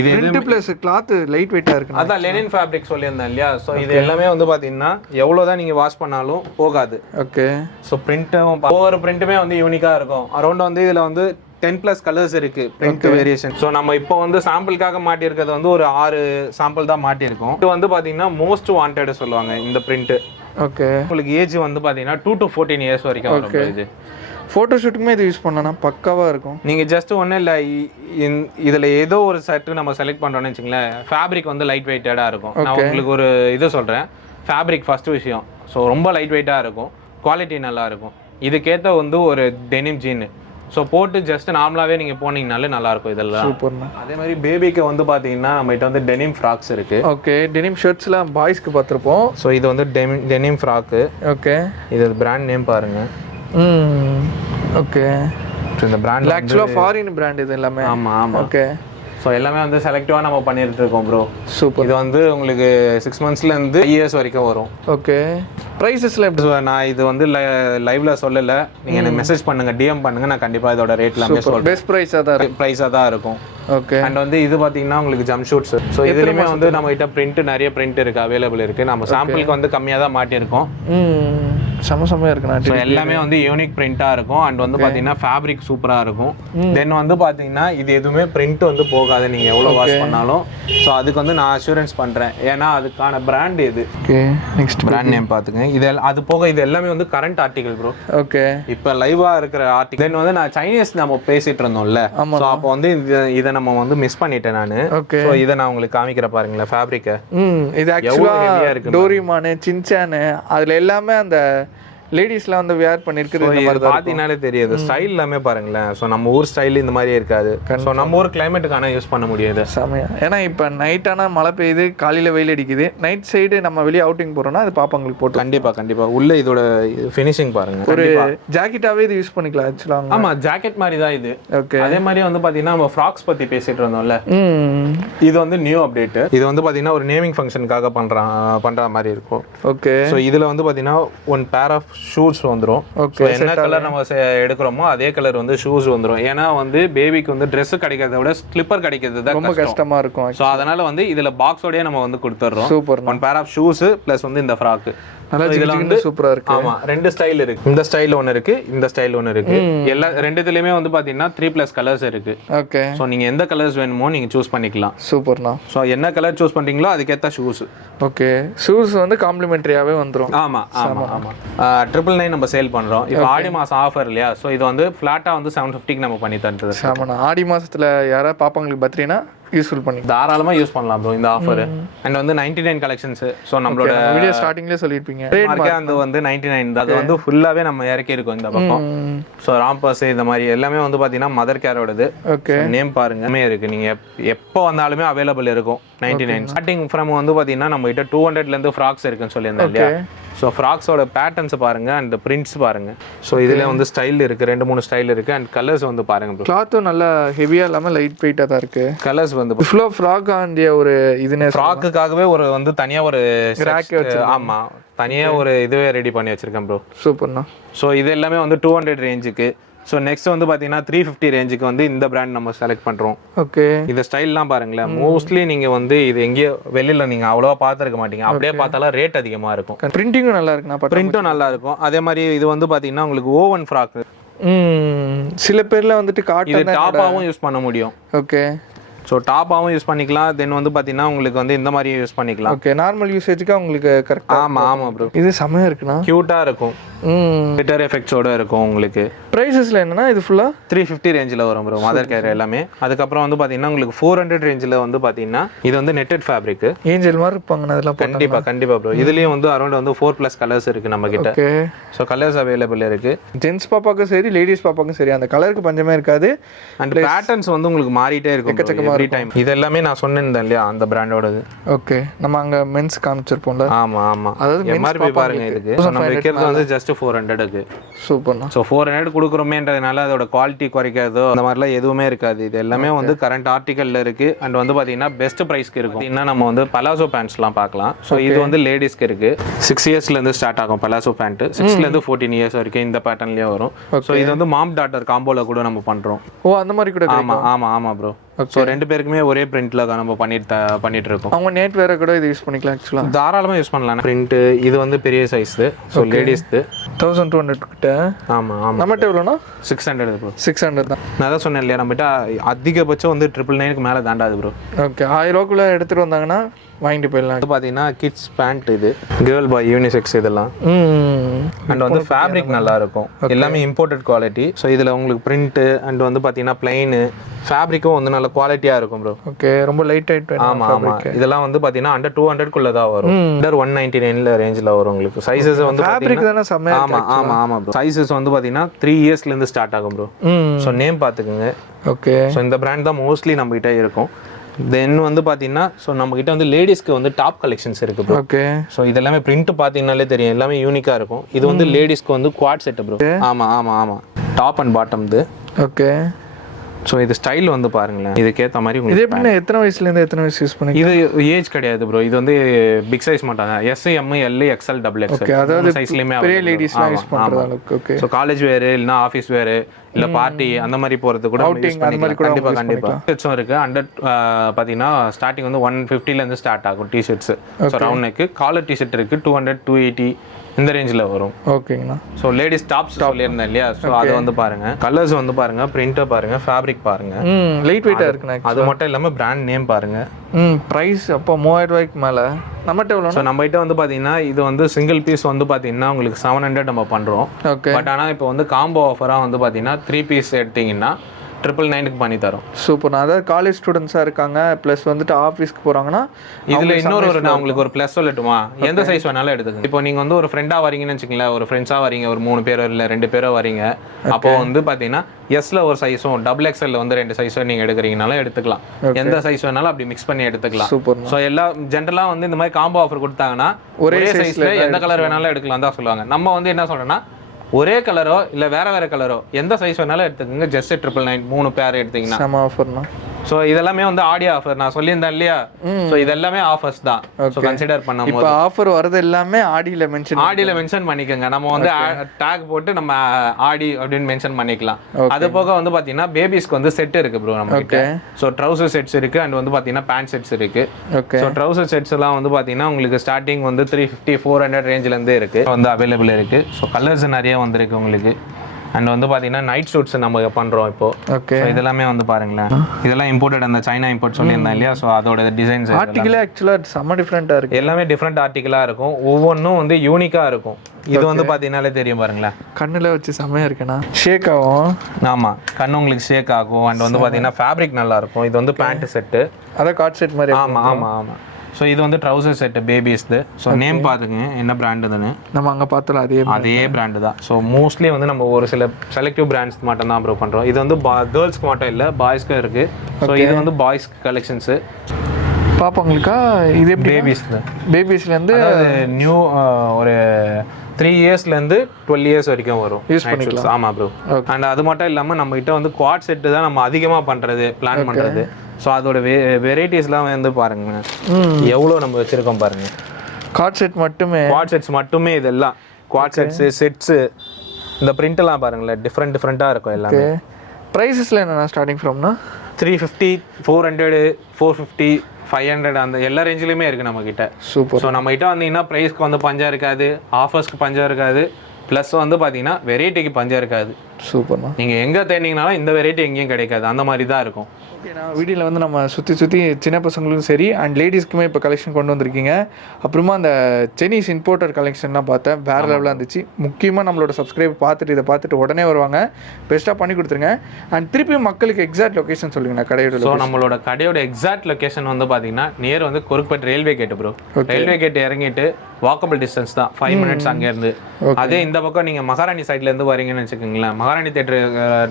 இது பிரிண்ட் பிளஸ் கிளாத் லைட் வெயிட்டா இருக்கு. அதான் லெனின் ஃபேப்ரிக் சொல்லியிருந்தேன் இல்லையா. ஸோ இது எல்லாமே வந்து பார்த்தீங்கன்னா எவ்வளோதான் நீங்கள் வாஷ் பண்ணாலும் போகாது. ஓகே. ஸோ பிரிண்ட்டும் ஒவ்வொரு பிரிண்ட்டுமே வந்து யூனிக்காக இருக்கும். அரௌண்ட் வந்து இதில் வந்து 10+ கலர்ஸ் இருக்கு பிரிண்ட் வேரியேஷன். ஸோ நம்ம இப்போ வந்து சாம்பிளுக்காக மாட்டியிருக்கிறது வந்து ஒரு 6 சாம்பிள் தான் மாட்டியிருக்கோம். இது வந்து பார்த்தீங்கன்னா மோஸ்ட் வாண்டட் சொல்லுவாங்க இந்த பிரிண்ட். ஓகே. உங்களுக்கு ஏஜ் வந்து பார்த்தீங்கன்னா 2 to 14 இயர்ஸ் வரைக்கும் வரும். இது ஃபோட்டோ ஷூட்டுக்குமே இது யூஸ் பண்ணனா பக்காவா இருக்கும். நீங்கள் ஜஸ்ட் ஒன்றும் இல்லை, இதில் ஏதோ ஒரு ஷர்ட்டு நம்ம செலக்ட் பண்ணுறோன்னு வச்சுங்களேன், ஃபேப்ரிக் வந்து லைட் வெயிட்டடாக இருக்கும். நான் உங்களுக்கு ஒரு இது சொல்கிறேன். ஃபேப்ரிக் ஃபர்ஸ்ட் விஷயம். ஸோ ரொம்ப லைட் வெயிட்டாக இருக்கும், குவாலிட்டி நல்லா இருக்கும். இதுக்கேற்ற வந்து ஒரு டெனிம் ஜீனு. ஸோ போட்டு ஜஸ்ட் நார்மலாகவே நீங்கள் போனீங்கனாலே நல்லாயிருக்கும் இதெல்லாம். சூப்பர்ண்ணா. அதே மாதிரி பேபிக்கு வந்து பார்த்தீங்கன்னா நம்மகிட்ட வந்து டெனிம் ஃப்ராக்ஸ் இருக்குது. ஓகே. டெனிம் ஷர்ட்ஸ்லாம் பாய்ஸ்க்கு பார்த்துருப்போம். ஸோ இது வந்து டெனிம் ஃப்ராக்கு. ஓகே. இது பிராண்ட் நேம் பாருங்கள். ஓகே. ஸோ இந்த பிராண்ட் ஆக்சுவலாக ஃபாரின் பிராண்ட் இது எல்லாமே. ஆமாம் ஆமாம். ஓகே. ஸோ எல்லாமே வந்து செலக்டிவாக நம்ம பண்ணிட்டு இருக்கோம் ப்ரோ. சூப்பர். இது வந்து உங்களுக்கு 6 monthsலேருந்து 5 years வரைக்கும் வரும். ஓகே. ப்ரைஸஸ்ல எப்படி? நான் இது வந்து லைவ்ல சொல்லலை, நீங்கள் எனக்கு மெசேஜ் பண்ணுங்க, டிஎம் பண்ணுங்க, நான் கண்டிப்பாக இதோட ரேட் எல்லாமே சொல்றேன். பெஸ்ட் ப்ரைஸாக தான் இருக்கும். ஓகே. அண்ட் வந்து இது பார்த்தீங்கன்னா உங்களுக்கு ஜம்ப் ஷூட்ஸ். ஸோ இதுலையுமே வந்து நம்ம கிட்ட பிரிண்ட் நிறைய பிரிண்ட் இருக்கு, அவைலபிள் இருக்கு. நம்ம சாம்பிளுக்கு வந்து கம்மியாக தான் மாட்டியிருக்கோம். செம்மையாக இருக்குண்ணா. ஸோ எல்லாமே வந்து யூனிக் பிரிண்டாக இருக்கும். அண்ட் வந்து பார்த்தீங்கன்னா ஃபேப்ரிக் சூப்பராக இருக்கும். தென் வந்து பார்த்தீங்கன்னா இது எதுவுமே பிரிண்ட் வந்து போகாது நீங்கள் எவ்வளோ வாஷ் பண்ணாலும். ஸோ அதுக்கு வந்து நான் அஷூரன்ஸ் பண்ணுறேன், ஏன்னா அதுக்கான பிராண்ட் இது. ஓகே. நெக்ஸ்ட் பிராண்ட் நேம் பார்த்துங்க. இது அது போக இது எல்லாமே வந்து கரண்ட் ஆர்டிகல் ப்ரோ. ஓகே. இப்போ லைவா இருக்கிற ஆர்டிகல். தென் வந்து நான் சைனீஸ் நம்ம பேசிட்டு இருந்தோம்ல, ஸோ அப்போ வந்து இதை நம்ம வந்து மிஸ் பண்ணிட்டேன் நான். ஸோ இதை நான் உங்களுக்கு காமிக்கிற பாருங்களேன் ஃபேப்ரிக்கை. இது ஆக்சுவலாக டோரிமானு, சின்சானு, அதில் எல்லாமே அந்த லேடிஸ்லாம் வந்து வேர் பண்ணிருக்கிறது பார்த்தீங்கன்னாலே தெரியாது. ஸ்டைல் எல்லாமே பாருங்களேன். ஸோ நம்ம ஊர் ஸ்டைல் இந்த மாதிரி இருக்காது. ஸோ நம்ம ஊர் கிளைமேட்டுக்கான யூஸ் பண்ண முடியாது. செமையா. ஏன்னா இப்போ நைட் ஆனால் மழை பெய்யுது, காலையில் வெயில் அடிக்குது. நைட் சைடு நம்ம வெளியே அவுட்டிங் போகிறோம்னா அது பாப்பாங்களுக்கு போட்டு. கண்டிப்பாக உள்ள இதோட ஃபினிஷிங் பாருங்க. ஒரு ஜாக்கெட்டாகவே இது யூஸ் பண்ணிக்கலாம் ஆக்சுவலாக. ஆமாம், ஜாக்கெட் மாதிரி தான் இது. ஓகே. அதே மாதிரி வந்து பார்த்தீங்கன்னா நம்ம ஃப்ராக்ஸ் பற்றி பேசிட்டு இருந்தோம்ல, இது வந்து நியூ அப்டேட். இது வந்து பார்த்தீங்கன்னா ஒரு நேமிங் ஃபங்க்ஷனுக்காக பண்ணுற மாதிரி இருக்கும். ஓகே. ஸோ இதில் வந்து பார்த்தீங்கன்னா 1 pair ஆஃப் ஷூஸ் வந்துரும். ஓகே, என்ன கலர் நம்ம எடுக்கிறோமோ அதே கலர் வந்து ஷூஸ் வந்துரும். ஏன்னா வந்து பேபிக்கு வந்து Dress கிடைக்கிறத விட ஸ்லிப்பர் கிடைக்கிறது தான் ரொம்ப கஷ்டமா இருக்கும். ஸோ அதனால வந்து இதுல பாக்ஸோடய நம்ம வந்து கொடுத்துட்றோம். Super. 1 pair of shoes plus வந்து இந்த ஃப்ராக். இதுல வந்து சூப்பரா இருக்கு. ஆமா, 2 ஸ்டைல் இருக்கு. இந்த ஸ்டைல் ஒன்னு இருக்கு, இந்த ஸ்டைல் ஒன்னு இருக்கு. எல்லா ரெண்டுத்துலயுமே வந்து பாத்தீங்கன்னா 3+ கலர்ஸ் இருக்கு. ஓகே. சோ நீங்க எந்த கலர்ஸ் வேணுமோ நீங்க சூஸ் பண்ணிக்கலாம். சூப்பர்ண்ணா. சோ என்ன கலர் சூஸ் பண்றீங்களோ அதுக்கேத்த ஷூஸ். ஓகே, ஷூஸ் வந்து காம்ப்ளிமெண்டரியாவே வந்துரும். ஆமா ஆமா ஆமா. 999 நம்ம சேல் பண்றோம். இப்போ ஆடி மாசம் ஆஃபர் இல்லையா? சோ இது வந்து ஃபிளாட்டா வந்து 750க்கு நம்ம பண்ணி தந்துது. ஆமாண்ணா, ஆடி மாசத்துல யாரா பாப்பாங்களுக்கு பர்த்டேனா யூஸ்ஃபுல் பண்ணி தாராளமா யூஸ் பண்ணலாம் ப்ரோ இந்த ஆஃபர். அண்ட் வந்து 99 கலெக்ஷன்ஸ். சோ நம்மளோட வீடியோ ஸ்டார்டிங்லயே சொல்லிருப்பீங்க மார்க்கே அந்த வந்து 99 அது வந்து ஃபுல்லாவே நம்ம இறக்கி இருக்கோம் இந்த பக்கம். சோ ராம்பஸ் இந்த மாதிரி எல்லாமே வந்து பாத்தீங்கன்னா மதர் கேரோடது. ஓகே, நேம் பாருங்க இருக்கு. நீங்க எப்போ வந்தாலுமே அவைலபிள் இருக்கும். 99 ஸ்டார்டிங் ஃப்ரம் வந்து பாத்தீங்கன்னா நம்ம கிட்ட 200ல இருந்து ஃப்ராக்ஸ் இருக்குன்னு சொல்லியிருந்தேன் இல்லையா? ஸோ ஃப்ராக்ஸோட பேட்டர்ன்ஸ் பாருங்க அண்ட் பிரிண்ட்ஸ் பாருங்க. ஸோ இதுல வந்து ஸ்டைல் இருக்கு, 2-3 ஸ்டைல் இருக்கு. அண்ட் கலர்ஸ் வந்து பாருங்க. கிளாத்தும் நல்லா ஹெவியா இல்லாம லைட் வெயிட்டா தான் இருக்கு. கலர்ஸ் வந்து ஃபுல்லா ஃப்ராக் ஆண்டிய ஒரு இதுனே ஃப்ராக்குக்காகவே ஒரு வந்து தனியா ஒரு ரேக் வச்சு. ஆமா, தனியா ஒரு இதுவே ரெடி பண்ணி வச்சிருக்கேன் ப்ரோ. சூப்பர்ண்ணா. ஸோ இது எல்லாமே வந்து 200 ரேஞ்சுக்கு. ஸோ நெக்ஸ்ட் வந்து பார்த்தீங்கன்னா 350 ரேஞ்சுக்கு வந்து இந்த பிராண்ட் நம்ம செலக்ட் பண்ணுறோம். ஓகே, இந்த ஸ்டைல்லாம் பாருங்களேன். மோஸ்ட்லி நீங்கள் வந்து இது எங்கேயோ வெளியில் நீங்கள் அவ்வளோவா பார்த்துருக்க மாட்டீங்க. அப்படியே பார்த்தாலும் ரேட் அதிகமாக இருக்கும். பிரிண்டிங்கும் நல்லா இருக்குண்ணா. பிரிண்ட்டும் நல்லா இருக்கும். அதே மாதிரி இது வந்து பார்த்தீங்கன்னா உங்களுக்கு ஓவன் ஃப்ராக். சில பேர்ல வந்துட்டு இது டாப்பாகவும் யூஸ் பண்ண முடியும். ஓகே, ஸோ டாப்பாகவும் யூஸ் பண்ணிக்கலாம். தென் வந்து பார்த்தீங்கன்னா உங்களுக்கு வந்து இந்த மாதிரி யூஸ் பண்ணிக்கலாம். ஓகே, நார்மல் யூசேஜுக்கு உங்களுக்கு கரெக்டாக. ஆமாம் ஆமாம் ப்ரோ. இது செமையாக இருக்குண்ணா. க்யூட்டாக இருக்கும். கிளிட்டர் எஃபெக்ட்ஸோட இருக்கும் உங்களுக்கு. ப்ரைஸஸ்ல என்னன்னா இது ஃபுல்லா 350 ரேஞ்சில் வரும் ப்ரோ மதர் கேர் எல்லாமே. அதுக்கப்புறம் வந்து பார்த்தீங்கன்னா உங்களுக்கு 400 ரேஞ்சில் வந்து பார்த்தீங்கன்னா இது வந்து நெட்டட் ஃபேப்ரிக். ஏஞ்சல் மாதிரி இருப்பாங்க அதெல்லாம். கண்டிப்பாக கண்டிப்பாக ப்ரோ. இதுலேயும் வந்து அரௌண்ட் வந்து 4+ கலர்ஸ் இருக்கு நம்ம கிட்ட. ஓகே, ஸோ கலர்ஸ் அவைலபிள் இருக்கு. ஜென்ஸ் பாப்பாக்கும் சரி லேடிஸ் பாப்பாக்கும் சரி அந்த கலருக்கு பஞ்சமே இருக்காது. அண்ட் பேட்டர்ன்ஸ் வந்து உங்களுக்கு மாறிட்டே இருக்கும் எவ்ரி டைம். இது எல்லாமே நான் சொன்னேன் இல்லையா அந்த பிராண்டோடது. ஓகே, நம்ம அங்க மென்ஸ் காமிச்சிருப்போம்ல. ஆமா ஆமா. அதாவது எம்ஆர்பி பாருங்க இதுக்கு. நம்ம விக்கிறது வந்து ஜஸ்ட் 400க்கு. சூப்பர்ண்ணா. ஸோ 400 கொடுக்குறோமேன்றதுனால அதோட குவாலிட்டி குறைக்கிறதோ அந்த மாதிரிலாம் எதுவுமே இருக்காது. இது எல்லாமே வந்து கரண்ட் ஆர்டிகல்ல இருக்கு. அண்ட் வந்து பார்த்தீங்கன்னா பெஸ்ட் ப்ரைஸ்க்கு இருக்கும். பார்த்தீங்கன்னா நம்ம வந்து பலாசோ பேண்ட்ஸ்லாம் பார்க்கலாம். ஸோ இது வந்து லேடிஸ்க்கு இருக்கு. 6 இயர்ஸ்லேருந்து ஸ்டார்ட் ஆகும் பலாசோ பேண்ட். 6லேருந்து 14 இயர்ஸ் வரைக்கும் இந்த பேட்டர்ன்லேயே வரும். ஸோ இது வந்து மாம் டாட்டர் காம்போல கூட நம்ம பண்றோம். ஓ, அந்த மாதிரி கூட. ஆமா ஆமா ஆமா ப்ரோ. ஸோ 2 பேருக்குமே ஒரே பிரிண்ட்ல தான் நம்ம பண்ணிட்டு இருக்கோம். அவங்க நேட் வேற கூட இது யூஸ் பண்ணிக்கலாம். ஆக்சுவலா தாராளமா யூஸ் பண்ணலாம். பிரிண்ட் இது வந்து பெரிய சைஸ். ஸோ லேடிஸ்க்கு 1200 கிட்ட. ஆமா ஆமா. நம்மகிட்ட எவ்வளோனா 600 ப்ரோ. 600 தான். நான் தான் சொன்னேன் இல்லையா நம்மகிட்ட அதிகபட்சம் வந்து 999க்கு மேலே தாண்டாது ப்ரோ. ஓகே, 1000 ரூபாய்க்குள்ள எடுத்துட்டு வந்தாங்கன்னா வாங்கிட்டு போயிடலாம். பார்த்தீங்கன்னா கிட்ஸ் பேண்ட், இது கேர்ள் பாய் யூனிசெக்ஸ் இதெல்லாம். அண்ட் வந்து ஃபேப்ரிக் நல்லா இருக்கும். எல்லாமே இம்போர்ட்டட் குவாலிட்டி. ஸோ இதில் உங்களுக்கு பிரிண்ட் அண்ட் வந்து பார்த்தீங்கன்னா பிளைன் ஃபேப்ரிக்கும் வந்து நல்ல குவாலிட்டியாக இருக்கும் ப்ரோ. ஓகே, ரொம்ப லைட் ஆயிட்டு. ஆமாம் ஆமாம். இதெல்லாம் வந்து பார்த்தீங்கன்னா அண்டர் 200க்குள்ள தான் வரும். அண்டர் 199 ரேஞ்சில் வரும் உங்களுக்கு. சைஸஸ் வந்து ஃபேப்ரிக் தானே செமையா. ஆமாம் ஆமாம் ஆமாம் ப்ரோ. சைஸஸ் வந்து பார்த்தீங்கன்னா 3 இயர்ஸ்லேருந்து ஸ்டார்ட் ஆகும் ப்ரோ. ஸோ நேம் பார்த்துக்குங்க. ஓகே, ஸோ இந்த பிராண்ட் தான் மோஸ்ட்லி நம்ம கிட்ட இருக்கும். தென் வந்து பார்த்தீங்கன்னா ஸோ நம்ம கிட்ட வந்து லேடிஸ்க்கு வந்து டாப் கலெக்ஷன்ஸ் இருக்கு ப்ரோ. ஓகே, ஸோ இது எல்லாமே பிரிண்ட் பார்த்தீங்கன்னாலே தெரியும். எல்லாமே யூனிக்காக இருக்கும். இது வந்து லேடிஸ்க்கு வந்து குவாட் செட் ப்ரோ. ஆமாம் ஆமாம் ஆமாம். டாப் அண்ட் பாட்டம் இது. ஓகே, ஸோ இது ஸ்டைல் வந்து பாருங்களேன். இதுக்கேற்ற மாதிரி இது உங்களுக்கு எப்படின்னா எத்தனை வயசுலேருந்து எத்தனை வயசு யூஸ் பண்ணி? இது ஏஜ் கிடையாது ப்ரோ. இது வந்து பிக் சைஸ் மாட்டாங்க. S, M, L, XL, double XL. அதாவது சைஸ்லயுமே பெரிய லேடிஸ்லாம் யூஸ் பண்ற அளவுக்கு. ஓகே, ஸோ காலேஜ் வேர் இல்லைன்னா ஆஃபீஸ் வேர் இல்ல பார்ட்டி அந்த மாதிரி போறது கூட யூஸ் பண்ணிக்கலாம். கண்டிப்பா கண்டிப்பா. டிஷர்ட்ஸும் இருக்கு. அண்டர் பாத்தீங்கன்னா ஸ்டார்டிங் வந்து 150ல இருந்து ஸ்டார்ட் ஆகும் T-shirts. So round neck collar T-shirt இருக்கு 200 280 இந்த ரேஞ்சில் வரும். ஓகேங்கண்ணா. ஸோ லேடிஸ் டாப்ஸ் சொல்லியிருந்தேன் இல்லையா? ஸோ அதை வந்து பாருங்க. கலர்ஸ் வந்து பாருங்க, பிரிண்ட்டை பாருங்க, ஃபேப்ரிக் பாருங்க. லைட் வெயிட்டா இருக்குண்ணா. அது மட்டும் இல்லாமல் பிராண்ட் நேம் பாருங்க. ப்ரைஸ் அப்போ 3000 ரூபாய்க்கு மேலே. நம்மகிட்ட எவ்வளோ? ஸோ நம்மகிட்ட வந்து பார்த்தீங்கன்னா இது வந்து சிங்கிள் பீஸ் வந்து பார்த்தீங்கன்னா உங்களுக்கு 700 நம்ம பண்ணுறோம். ஓகே, பட் ஆனால் இப்போ வந்து காம்போ ஆஃபராக வந்து பார்த்தீங்கன்னா 3 பீஸ் எடுத்தீங்கன்னா 999க்கு பண்ணி தரோம். சூப்பர். அதாவது காலேஜ் ஸ்டூடெண்ட்ஸாக இருக்காங்க ப்ளஸ் வந்துட்டு ஆஃபீஸ்க்கு போகிறாங்கன்னா இதில் இன்னொரு நான் உங்களுக்கு ஒரு ப்ளஸ் சொல்லட்டுமா? எந்த சைஸ் வேணாலும் எடுத்துக்கங்க. இப்போ நீங்கள் வந்து ஒரு ஃப்ரெண்டாக வரீங்கன்னு வச்சுக்கங்களேன், ஒரு ஃப்ரெண்ட்ஸாக வரீங்க, ஒரு 3 பேரோ இல்லை 2 பேரோ வரீங்க. அப்போ வந்து பார்த்தீங்கன்னா எஸ்ல ஒரு சைஸும் டபுள் எக்ஸ்எல்ல வந்து 2 சைஸும் நீங்கள் எடுக்கிறீங்கனாலும் எடுத்துக்கலாம். எந்த சைஸ் வேணாலும் அப்படி மிக்ஸ் பண்ணி எடுத்துக்கலாம். சூப்பர். ஸோ எல்லா ஜென்ரலாக வந்து இந்த மாதிரி காம்போ ஆஃபர் கொடுத்தாங்கன்னா ஒரே சைஸ்ல எந்த கலர் வேணாலும் எடுக்கலாம் தான் சொல்லுவாங்க. நம்ம வந்து என்ன சொல்றோம்னா ஒரே கலரோ இல்லை வேற கலரோ எந்த சைஸ் வேணாலும் எடுத்துக்கோங்க. ஜஸ்ட் 999 3 பேர் எடுத்தீங்கன்னா செம ஆஃபர்னா. ஸோ இதெல்லாமே வந்து ஆடி ஆஃபர் நான் சொல்லியிருந்தேன் இல்லையா, ஸோ இதெல்லாமே ஆஃபர்ஸ் தான். ஸோ கன்சிடர் பண்ணும்போது இப்போ ஆஃபர் வரது எல்லாமே ஆடியில் மென்ஷன் பண்ணிக்கோங்க. நம்ம வந்து டேக் போட்டு நம்ம ஆடி அப்படின்னு மென்ஷன் பண்ணிக்கலாம். அது போக வந்து பார்த்தீங்கன்னா பேபிஸ்க்கு வந்து செட் இருக்கு ப்ரோ நம்ம கிட்ட. ஸோ ட்ரௌசர் செட்ஸ் இருக்கு அண்ட் வந்து பார்த்தீங்கன்னா பேண்ட் செட்ஸ் இருக்கு. ஸோ ட்ரௌசர் செட்ஸ் எல்லாம் வந்து பார்த்தீங்கன்னா உங்களுக்கு ஸ்டார்டிங் வந்து 350-400 ரேஞ்சிலேருந்தே இருக்கு வந்து அவைலபிள் இருக்கு. ஸோ கலர்ஸ் நிறைய வந்திருக்கு உங்களுக்கு. அண்ட் வந்து பார்த்தீங்கன்னா நைட் சூட்ஸ் நம்ம பண்ணுறோம் இப்போ. ஓகே, இதெல்லாமே வந்து பாருங்களேன், இதெல்லாம் இம்போர்ட்டட், அந்த சைனா இம்போர்ட் சொல்லியிருந்தேன் இல்லையா. ஸோ அதோட டிசைன்ஸ் ஆர்டிகலாக ஆக்சுவலாக செம்ம டிஃப்ரெண்ட்டாக இருக்குது. எல்லாமே டிஃப்ரெண்ட் ஆர்டிகலாக இருக்கும், ஒவ்வொன்றும் வந்து யூனிக்காக இருக்கும். இது வந்து பார்த்தீங்கன்னாலே தெரியும் பாருங்களேன், கண்ணில் வச்சு செம்மையாக இருக்குண்ணா. ஷேக் ஆகும். ஆமாம், கண்ணு உங்களுக்கு ஷேக் ஆகும். அண்ட் வந்து பார்த்தீங்கன்னா ஃபேப்ரிக் நல்லா இருக்கும். இது வந்து பேண்ட் செட்டு, அதான் கார்ட் செட் மாதிரி. ஆமாம் ஆமாம் ஆமாம். ஸோ இது வந்து ட்ரௌசர் செட்டு பேபிஸ்து. ஸோ நேம் பார்த்துங்க என்ன பிராண்டுன்னு. நம்ம அங்கே பார்த்தோம் அதே பிராண்டு தான். ஸோ மோஸ்ட்லி வந்து நம்ம ஒரு சில செலக்டிவ் பிராண்ட்ஸ் மட்டும் தான் ப்ரோ பண்ணுறோம். இது வந்து கேர்ள்ஸ்க்கு மட்டும் இல்லை, பாய்ஸ்க்கும் இருக்குது. ஸோ இது வந்து பாய்ஸ் கலெக்ஷன்ஸு. பாப்பாங்களுக்கா இது எப்படி? பேபிஸ்லேருந்து நியூ ஒரு 3 இயர்ஸ்லேருந்து 12 இயர்ஸ் வரைக்கும் வரும் யூஸ் பண்ணிக்கலாம். ஆமாம் ப்ரோ. அண்ட் அது மட்டும் இல்லாமல் நம்ம கிட்ட வந்து குவாட் செட்டு தான் நம்ம அதிகமாக பண்ணுறது, பிளான் பண்ணுறது. ஸோ அதோட வெரைட்டிஸ்லாம் வந்து பாருங்க எவ்வளோ நம்ம வச்சுருக்கோம் பாருங்க. குவாட் செட் மட்டுமே, குவாட் செட்ஸ் மட்டுமே இதெல்லாம் குவாட் செட்ஸு இந்த பிரிண்ட்லாம் பாருங்களேன், டிஃப்ரெண்ட்டாக இருக்கும் எல்லாமே. ப்ரைஸஸில் என்னென்ன ஸ்டார்டிங் ஃப்ரம்னா 350, 400, 450, 500 அந்த எல்லா ரேஞ்சிலுமே இருக்குது நம்மக்கிட்ட. சூப்பர். ஸோ நம்மகிட்ட வந்தீங்கன்னா ப்ரைஸ்க்கு வந்து பஞ்சம் இருக்காது, ஆஃபர்ஸ்க்கு பஞ்சம் இருக்காது, ப்ளஸ் வந்து பார்த்தீங்கன்னா வெரைட்டிக்கு பஞ்சம் இருக்காது. சூப்பர்ண்ணா. நீங்கள் எங்கே தேடிங்கனாலும் இந்த வெரைட்டி எங்கேயும் கிடைக்காது, அந்த மாதிரி தான் இருக்கும். ஓகேண்ணா, வீடியோவில் வந்து நம்ம சுற்றி சின்ன பசங்களுக்கும் சரி அண்ட் லேடிஸ்க்குமே இப்போ கலெக்ஷன் கொண்டு வந்திருக்கீங்க. அப்புறமா அந்த சென்னைஸ் இம்போர்ட்டர் கலெக்ஷன்லாம் பார்த்தேன், வேறு லெவலாக இருந்துச்சு. முக்கியமாக நம்மளோட சப்ஸ்கிரைப் இதை பார்த்துட்டு உடனே வருவாங்க. பெஸ்ட்டாக பண்ணி கொடுத்துருங்க. அண்ட் திருப்பி மக்களுக்கு எக்ஸாக்ட் லொக்கேஷன் சொல்லுங்கண்ணா கடையோட. ஸோ நம்மளோட கடையோட எக்ஸாக்ட் லொக்கேஷன் வந்து பார்த்தீங்கன்னா நியர் வந்து Korukkupet railway gate bro. Railway gate இறங்கிட்டு வாக்கபிள் டிஸ்டன்ஸ் தான், 5 மினிட்ஸ் அங்கேருந்து. அதே இந்த பக்கம் நீங்கள் மகாராணி சைட்லேருந்து வரீங்கன்னு வச்சுக்கோங்களேன், மகாராணி தேட்டர்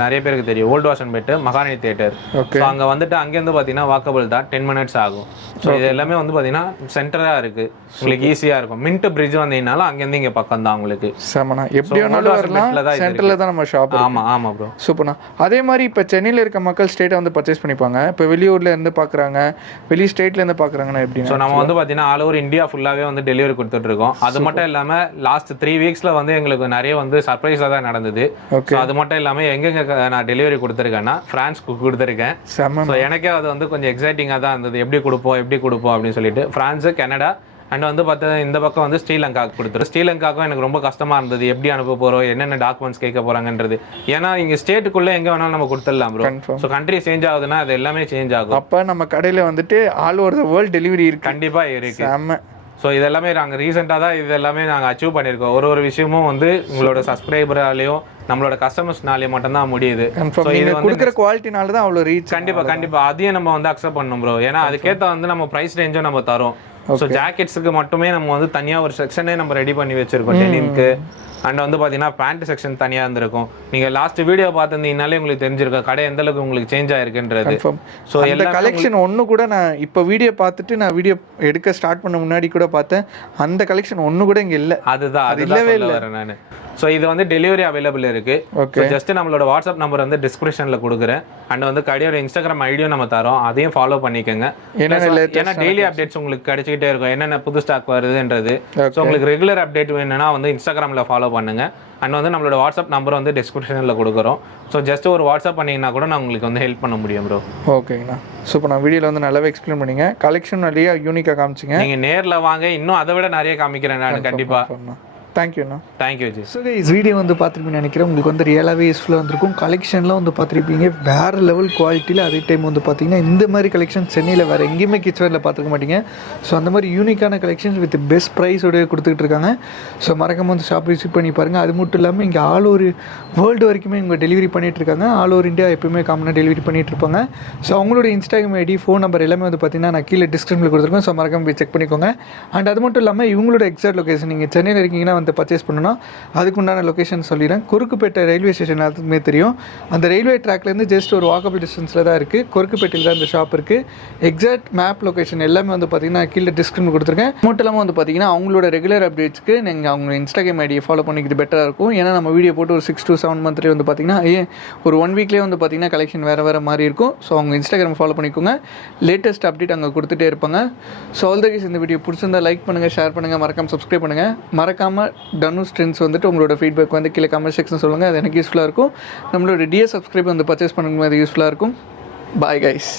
நிறைய பேருக்கு தெரியும், ஓல்டு வாசன் போயிட்டு மகாராணி தேட்டர். ஸோ அங்கே வந்துட்டு அங்கேருந்து பார்த்தீங்கன்னா வாக்கபிள் தான், 10 மினிட்ஸ் ஆகும். ஸோ இது எல்லாமே வந்து பார்த்தீங்கன்னா சென்டராக இருக்குது, உங்களுக்கு ஈஸியாக இருக்கும். மின்ட் பிரிட்ஜ் வந்தீங்கனாலும் அங்கேருந்து இங்கே பக்கம் தான் உங்களுக்கு. செமனா, எப்படி வேணாலும் வரலாம், சென்டரில் தான் நம்ம ஷாப். ஆமாம் ப்ரோ. சூப்பர்ண்ணா. அதே மாதிரி இப்போ சென்னையில் இருக்க மக்கள் ஸ்டேட்டை வந்து பர்ச்சேஸ் பண்ணிப்பாங்க, இப்போ வெளியூரில் இருந்து பார்க்குறாங்க, வெளி ஸ்டேட்லேருந்து பார்க்குறாங்கன்னா எப்படி? ஸோ நம்ம வந்து பார்த்தீங்கன்னா ஆல் ஓவர் இந்தியா ஃபுல்லாகவே வந்து டெலிவரி கொடுத்துட்டு இருக்கோம். அது மட்டும் இல்லாமல் லாஸ்ட் 3 வீக்ஸில் வந்து எங்களுக்கு நிறைய வந்து சர்ப்ரைஸாக தான் நடந்தது. ஸோ அது மட்டும் இல்லாமல் எங்கெங்க நான் டெலிவரி கொடுத்துருக்கேன்னா ஃப்ரான்ஸ்க்கு கொடுத்துருக்கேன். ஸோ எனக்கே அது வந்து கொஞ்சம் எக்ஸைட்டிங்காக தான் இருந்தது, எப்படி கொடுப்போம் அப்படின்னு சொல்லிட்டு. ஃப்ரான்ஸு, கனடா அண்ட் வந்து பார்த்தா இந்த பக்கம் வந்து ஸ்ரீலங்காவுக்கு கொடுத்துரும். ஸ்ரீலங்காவுக்கும் எனக்கு ரொம்ப கஷ்டமாக இருந்தது, எப்படி அனுப்ப போகிறோம், என்னென்ன டாக்குமெண்ட்ஸ் கேட்க போகிறாங்கன்றது. ஏன்னா இங்கே ஸ்டேட்டுக்குள்ளே எங்கே வேணாலும் நம்ம கொடுத்துடலாம் ப்ரோ. ஸோ கண்ட்ரி சேஞ்ச் ஆகுதுன்னா அது எல்லாமே சேஞ்ச் ஆகும். அப்போ நம்ம கடையில் வந்துட்டு all over the world delivery இருக்குது. கண்டிப்பாக இருக்குது. ஸோ இதெல்லாமே நாங்கள் ரீசெண்டாக தான் இது எல்லாமே நாங்கள் அச்சீவ் பண்ணியிருக்கோம். ஒரு விஷயமும் வந்து உங்களோட சப்ஸ்கிரைபராலேயும் நம்மளோட கஸ்டமர்ஸ்னாலேயும் மட்டும்தான் முடியுது. ஸோ இது கொடுக்குற குவாலிட்டினால தான் அவ்வளோ ரீச். கண்டிப்பாக அதையும் நம்ம வந்து அக்செப்ட் பண்ணணும் ப்ரோ. ஏன்னா அதுக்கேற்ற வந்து நம்ம ப்ரைஸ் ரேஞ்சும் நம்ம தரோம். ஸோ ஜாக்கெட்ஸுக்கு மட்டுமே நம்ம வந்து தனியாக ஒரு செக்ஷனே நம்ம ரெடி பண்ணி வச்சிருக்கோம் டெனிம்க்கு. அண்ட் வந்து பார்த்தீங்கன்னா பேண்ட் செக்ஷன் தனியாக இருந்திருக்கும். நீங்கள் லாஸ்ட் வீடியோ பார்த்துருந்தீங்கனாலே உங்களுக்கு தெரிஞ்சிருக்கும் கடை எந்த அளவுக்கு உங்களுக்கு சேஞ்ச் ஆயிருக்குன்றது. ஸோ எல்லா கலெக்ஷன் ஒன்று கூட நான் இப்போ வீடியோ பார்த்துட்டு நான் வீடியோ எடுக்க ஸ்டார்ட் பண்ண முன்னாடி கூட பார்த்தேன், அந்த கலெக்ஷன் ஒன்று கூட இங்கே இல்லை. அதுதான் இல்லவே இல்லை நான். ஸோ இது வந்து டெலிவரி அவைலபிள் இருக்கு. ஓகே, ஜஸ்ட் நம்மளோட வாட்ஸ்அப் நம்பர் வந்து டிஸ்கிரிப்ஷனில் கொடுக்குறேன். அண்ட் வந்து கடையோட இன்ஸ்டாகிராம் ஐடியும் நம்ம தரோம், அதையும் ஃபாலோ பண்ணிக்கோங்க. ஏன்னா டெய்லி அப்டேட்ஸ் உங்களுக்கு கிடைச்சிக்கிட்டே இருக்கும், என்னென்ன புது ஸ்டாக் வருதுன்றது. ஸோ உங்களுக்கு ரெகுலர் அப்டேட் வேணும்னா வந்து இன்ஸ்டாகிராமில் ஃபாலோ பண்ணுங்க. அண்ட் வந்து நம்மளோட வாட்ஸ்அப் நம்பர் வந்து டிஸ்கிரிப்ஷனில் கொடுக்குறோம். ஸோ ஜஸ்ட் ஒரு வாட்ஸ்அப் பண்ணிங்கன்னா கூட நான் உங்களுக்கு வந்து ஹெல்ப் பண்ண முடியும் ப்ரோ. ஓகேங்கண்ணா, சூப்பர். நான் வீடியோவில் வந்து நல்லாவே எக்ஸ்பிளைன் பண்ணிங்க, கலெக்ஷன் நிறைய யூனிக்காக காமிச்சிங்க. நீங்கள் நேரில் வாங்க, இன்னும் அதை விட நிறைய காமிக்கிறேன் நான் கண்டிப்பாக. தேங்க்யூண்ணா. Thank you G. So guys, video வந்து பார்த்துருப்பீங்கன்னு நினைக்கிறேன். உங்களுக்கு வந்து ரியலாகவே யூஸ்ஃபுல்லாக வந்திருக்கும். கலெக்ஷன்லாம் வந்து பார்த்துருப்பீங்க வேறு லெவல் குவாலிட்டியில். அதே டைம் வந்து பார்த்தீங்கன்னா இந்த மாதிரி கலெக்ஷன் சென்னையில் வேறு எங்கேயுமே கிட்ஸ்வேரில் பார்த்துக்க மாட்டீங்க. ஸோ அந்த மாதிரி யூனிக்கான கலெக்ஷன்ஸ் வித் பெஸ்ட் ப்ரைஸோட கொடுத்துக்கிட்டு இருக்காங்க. ஸோ மறக்காம வந்து ஷாப் விசிட் பண்ணி பாருங்கள். அது மட்டும் இல்லாமல் இங்கே ஆல் ஓவர் வேர்ல்டு வரைக்குமே இங்கே டெலிவரி பண்ணிகிட்டு இருக்காங்க. ஆல் ஓவர் இந்தியா எப்பவுமே காமனாக டெலிவரி பண்ணிகிட்டு இருப்பாங்க. ஸோ அவங்களோட இன்ஸ்டாகிராம் ஐடி, ஃபோன் நம்பர் எல்லாமே வந்து பார்த்தீங்கன்னா நான் கீழே டிஸ்கிரிப்ஷனில் கொடுத்துருக்கேன். ஸோ மறக்காம போய் செக் பண்ணிக்கோங்க. அண்ட் அது மட்டும் இல்லாமல் இவங்களோட எக்ஸாக்ட் லொக்கேஷன், நீங்கள் சென்னையில் இருக்கீங்கன்னா வந்து வந்து பர்ச்சேஸ் பண்ணணும்னா அதுக்குண்டான லொக்கேஷன் சொல்லிடுறேன். குறுக்குப்பேட்டை ரயில்வே ஸ்டேஷன் எல்லாத்துக்குமே தெரியும். அந்த ரயில்வே ட்ராக்லேருந்து ஜஸ்ட் ஒரு வாக்கபிள் டிஸ்டன்ஸில் தான் இருக்குது. குறுக்குப்பேட்டையில் தான் இந்த ஷாப் இருக்குது. எக்ஸாக்ட் மேப் லொக்கேஷன் எல்லாமே வந்து பார்த்தீங்கன்னா கீழே டிஸ்கிரிப்ஷன் கொடுத்துருக்கேன். மட்டும் இல்லாமல் வந்து பார்த்தீங்கன்னா அவங்களோட ரெகுலர் அப்டேட்ஸ்க்கு நீங்கள் அவங்க இன்ஸ்டாகிராம் ஐடியை ஃபாலோ பண்ணிக்கிறது பெட்டராக இருக்கும். ஏன்னா நம்ம வீடியோ போட்டு ஒரு 6 to 7 மந்த்லேயே வந்து பார்த்தீங்கன்னா ஒரு 1 வீக்லேயே வந்து பார்த்தீங்கன்னா கலெக்ஷன் வேறு மாதிரி இருக்கும். ஸோ அவங்க இன்ஸ்டாகிராம் ஃபாலோ பண்ணிக்கோங்க. லேட்டஸ்ட் அப்டேட் அங்கே கொடுத்துட்டே இருப்பாங்க. ஸோ ஆல் த கேஸ் இந்த வீடியோ பிடிச்சிருந்தா லைக் பண்ணுங்கள், ஷேர் பண்ணுங்கள், மறக்காமல் சப்ஸ்கிரைப் பண்ணுங்கள். மறக்காமல் தனுஷ் ட்ரெண்ட்ஸ் வந்துட்டு உங்களோட ஃபீட்பேக் வந்து கீழே கமெண்ட் செக்ஷன் சொல்லுங்கள். அது எனக்கு யூஸ்ஃபுல்லாக இருக்கும். நம்மளோட டிஎஸ் சப்ஸ்கிரைப் வந்து பர்ச்சேஸ் பண்ணும்போது அது யூஸ்ஃபுல்லாக இருக்கும். Bye guys.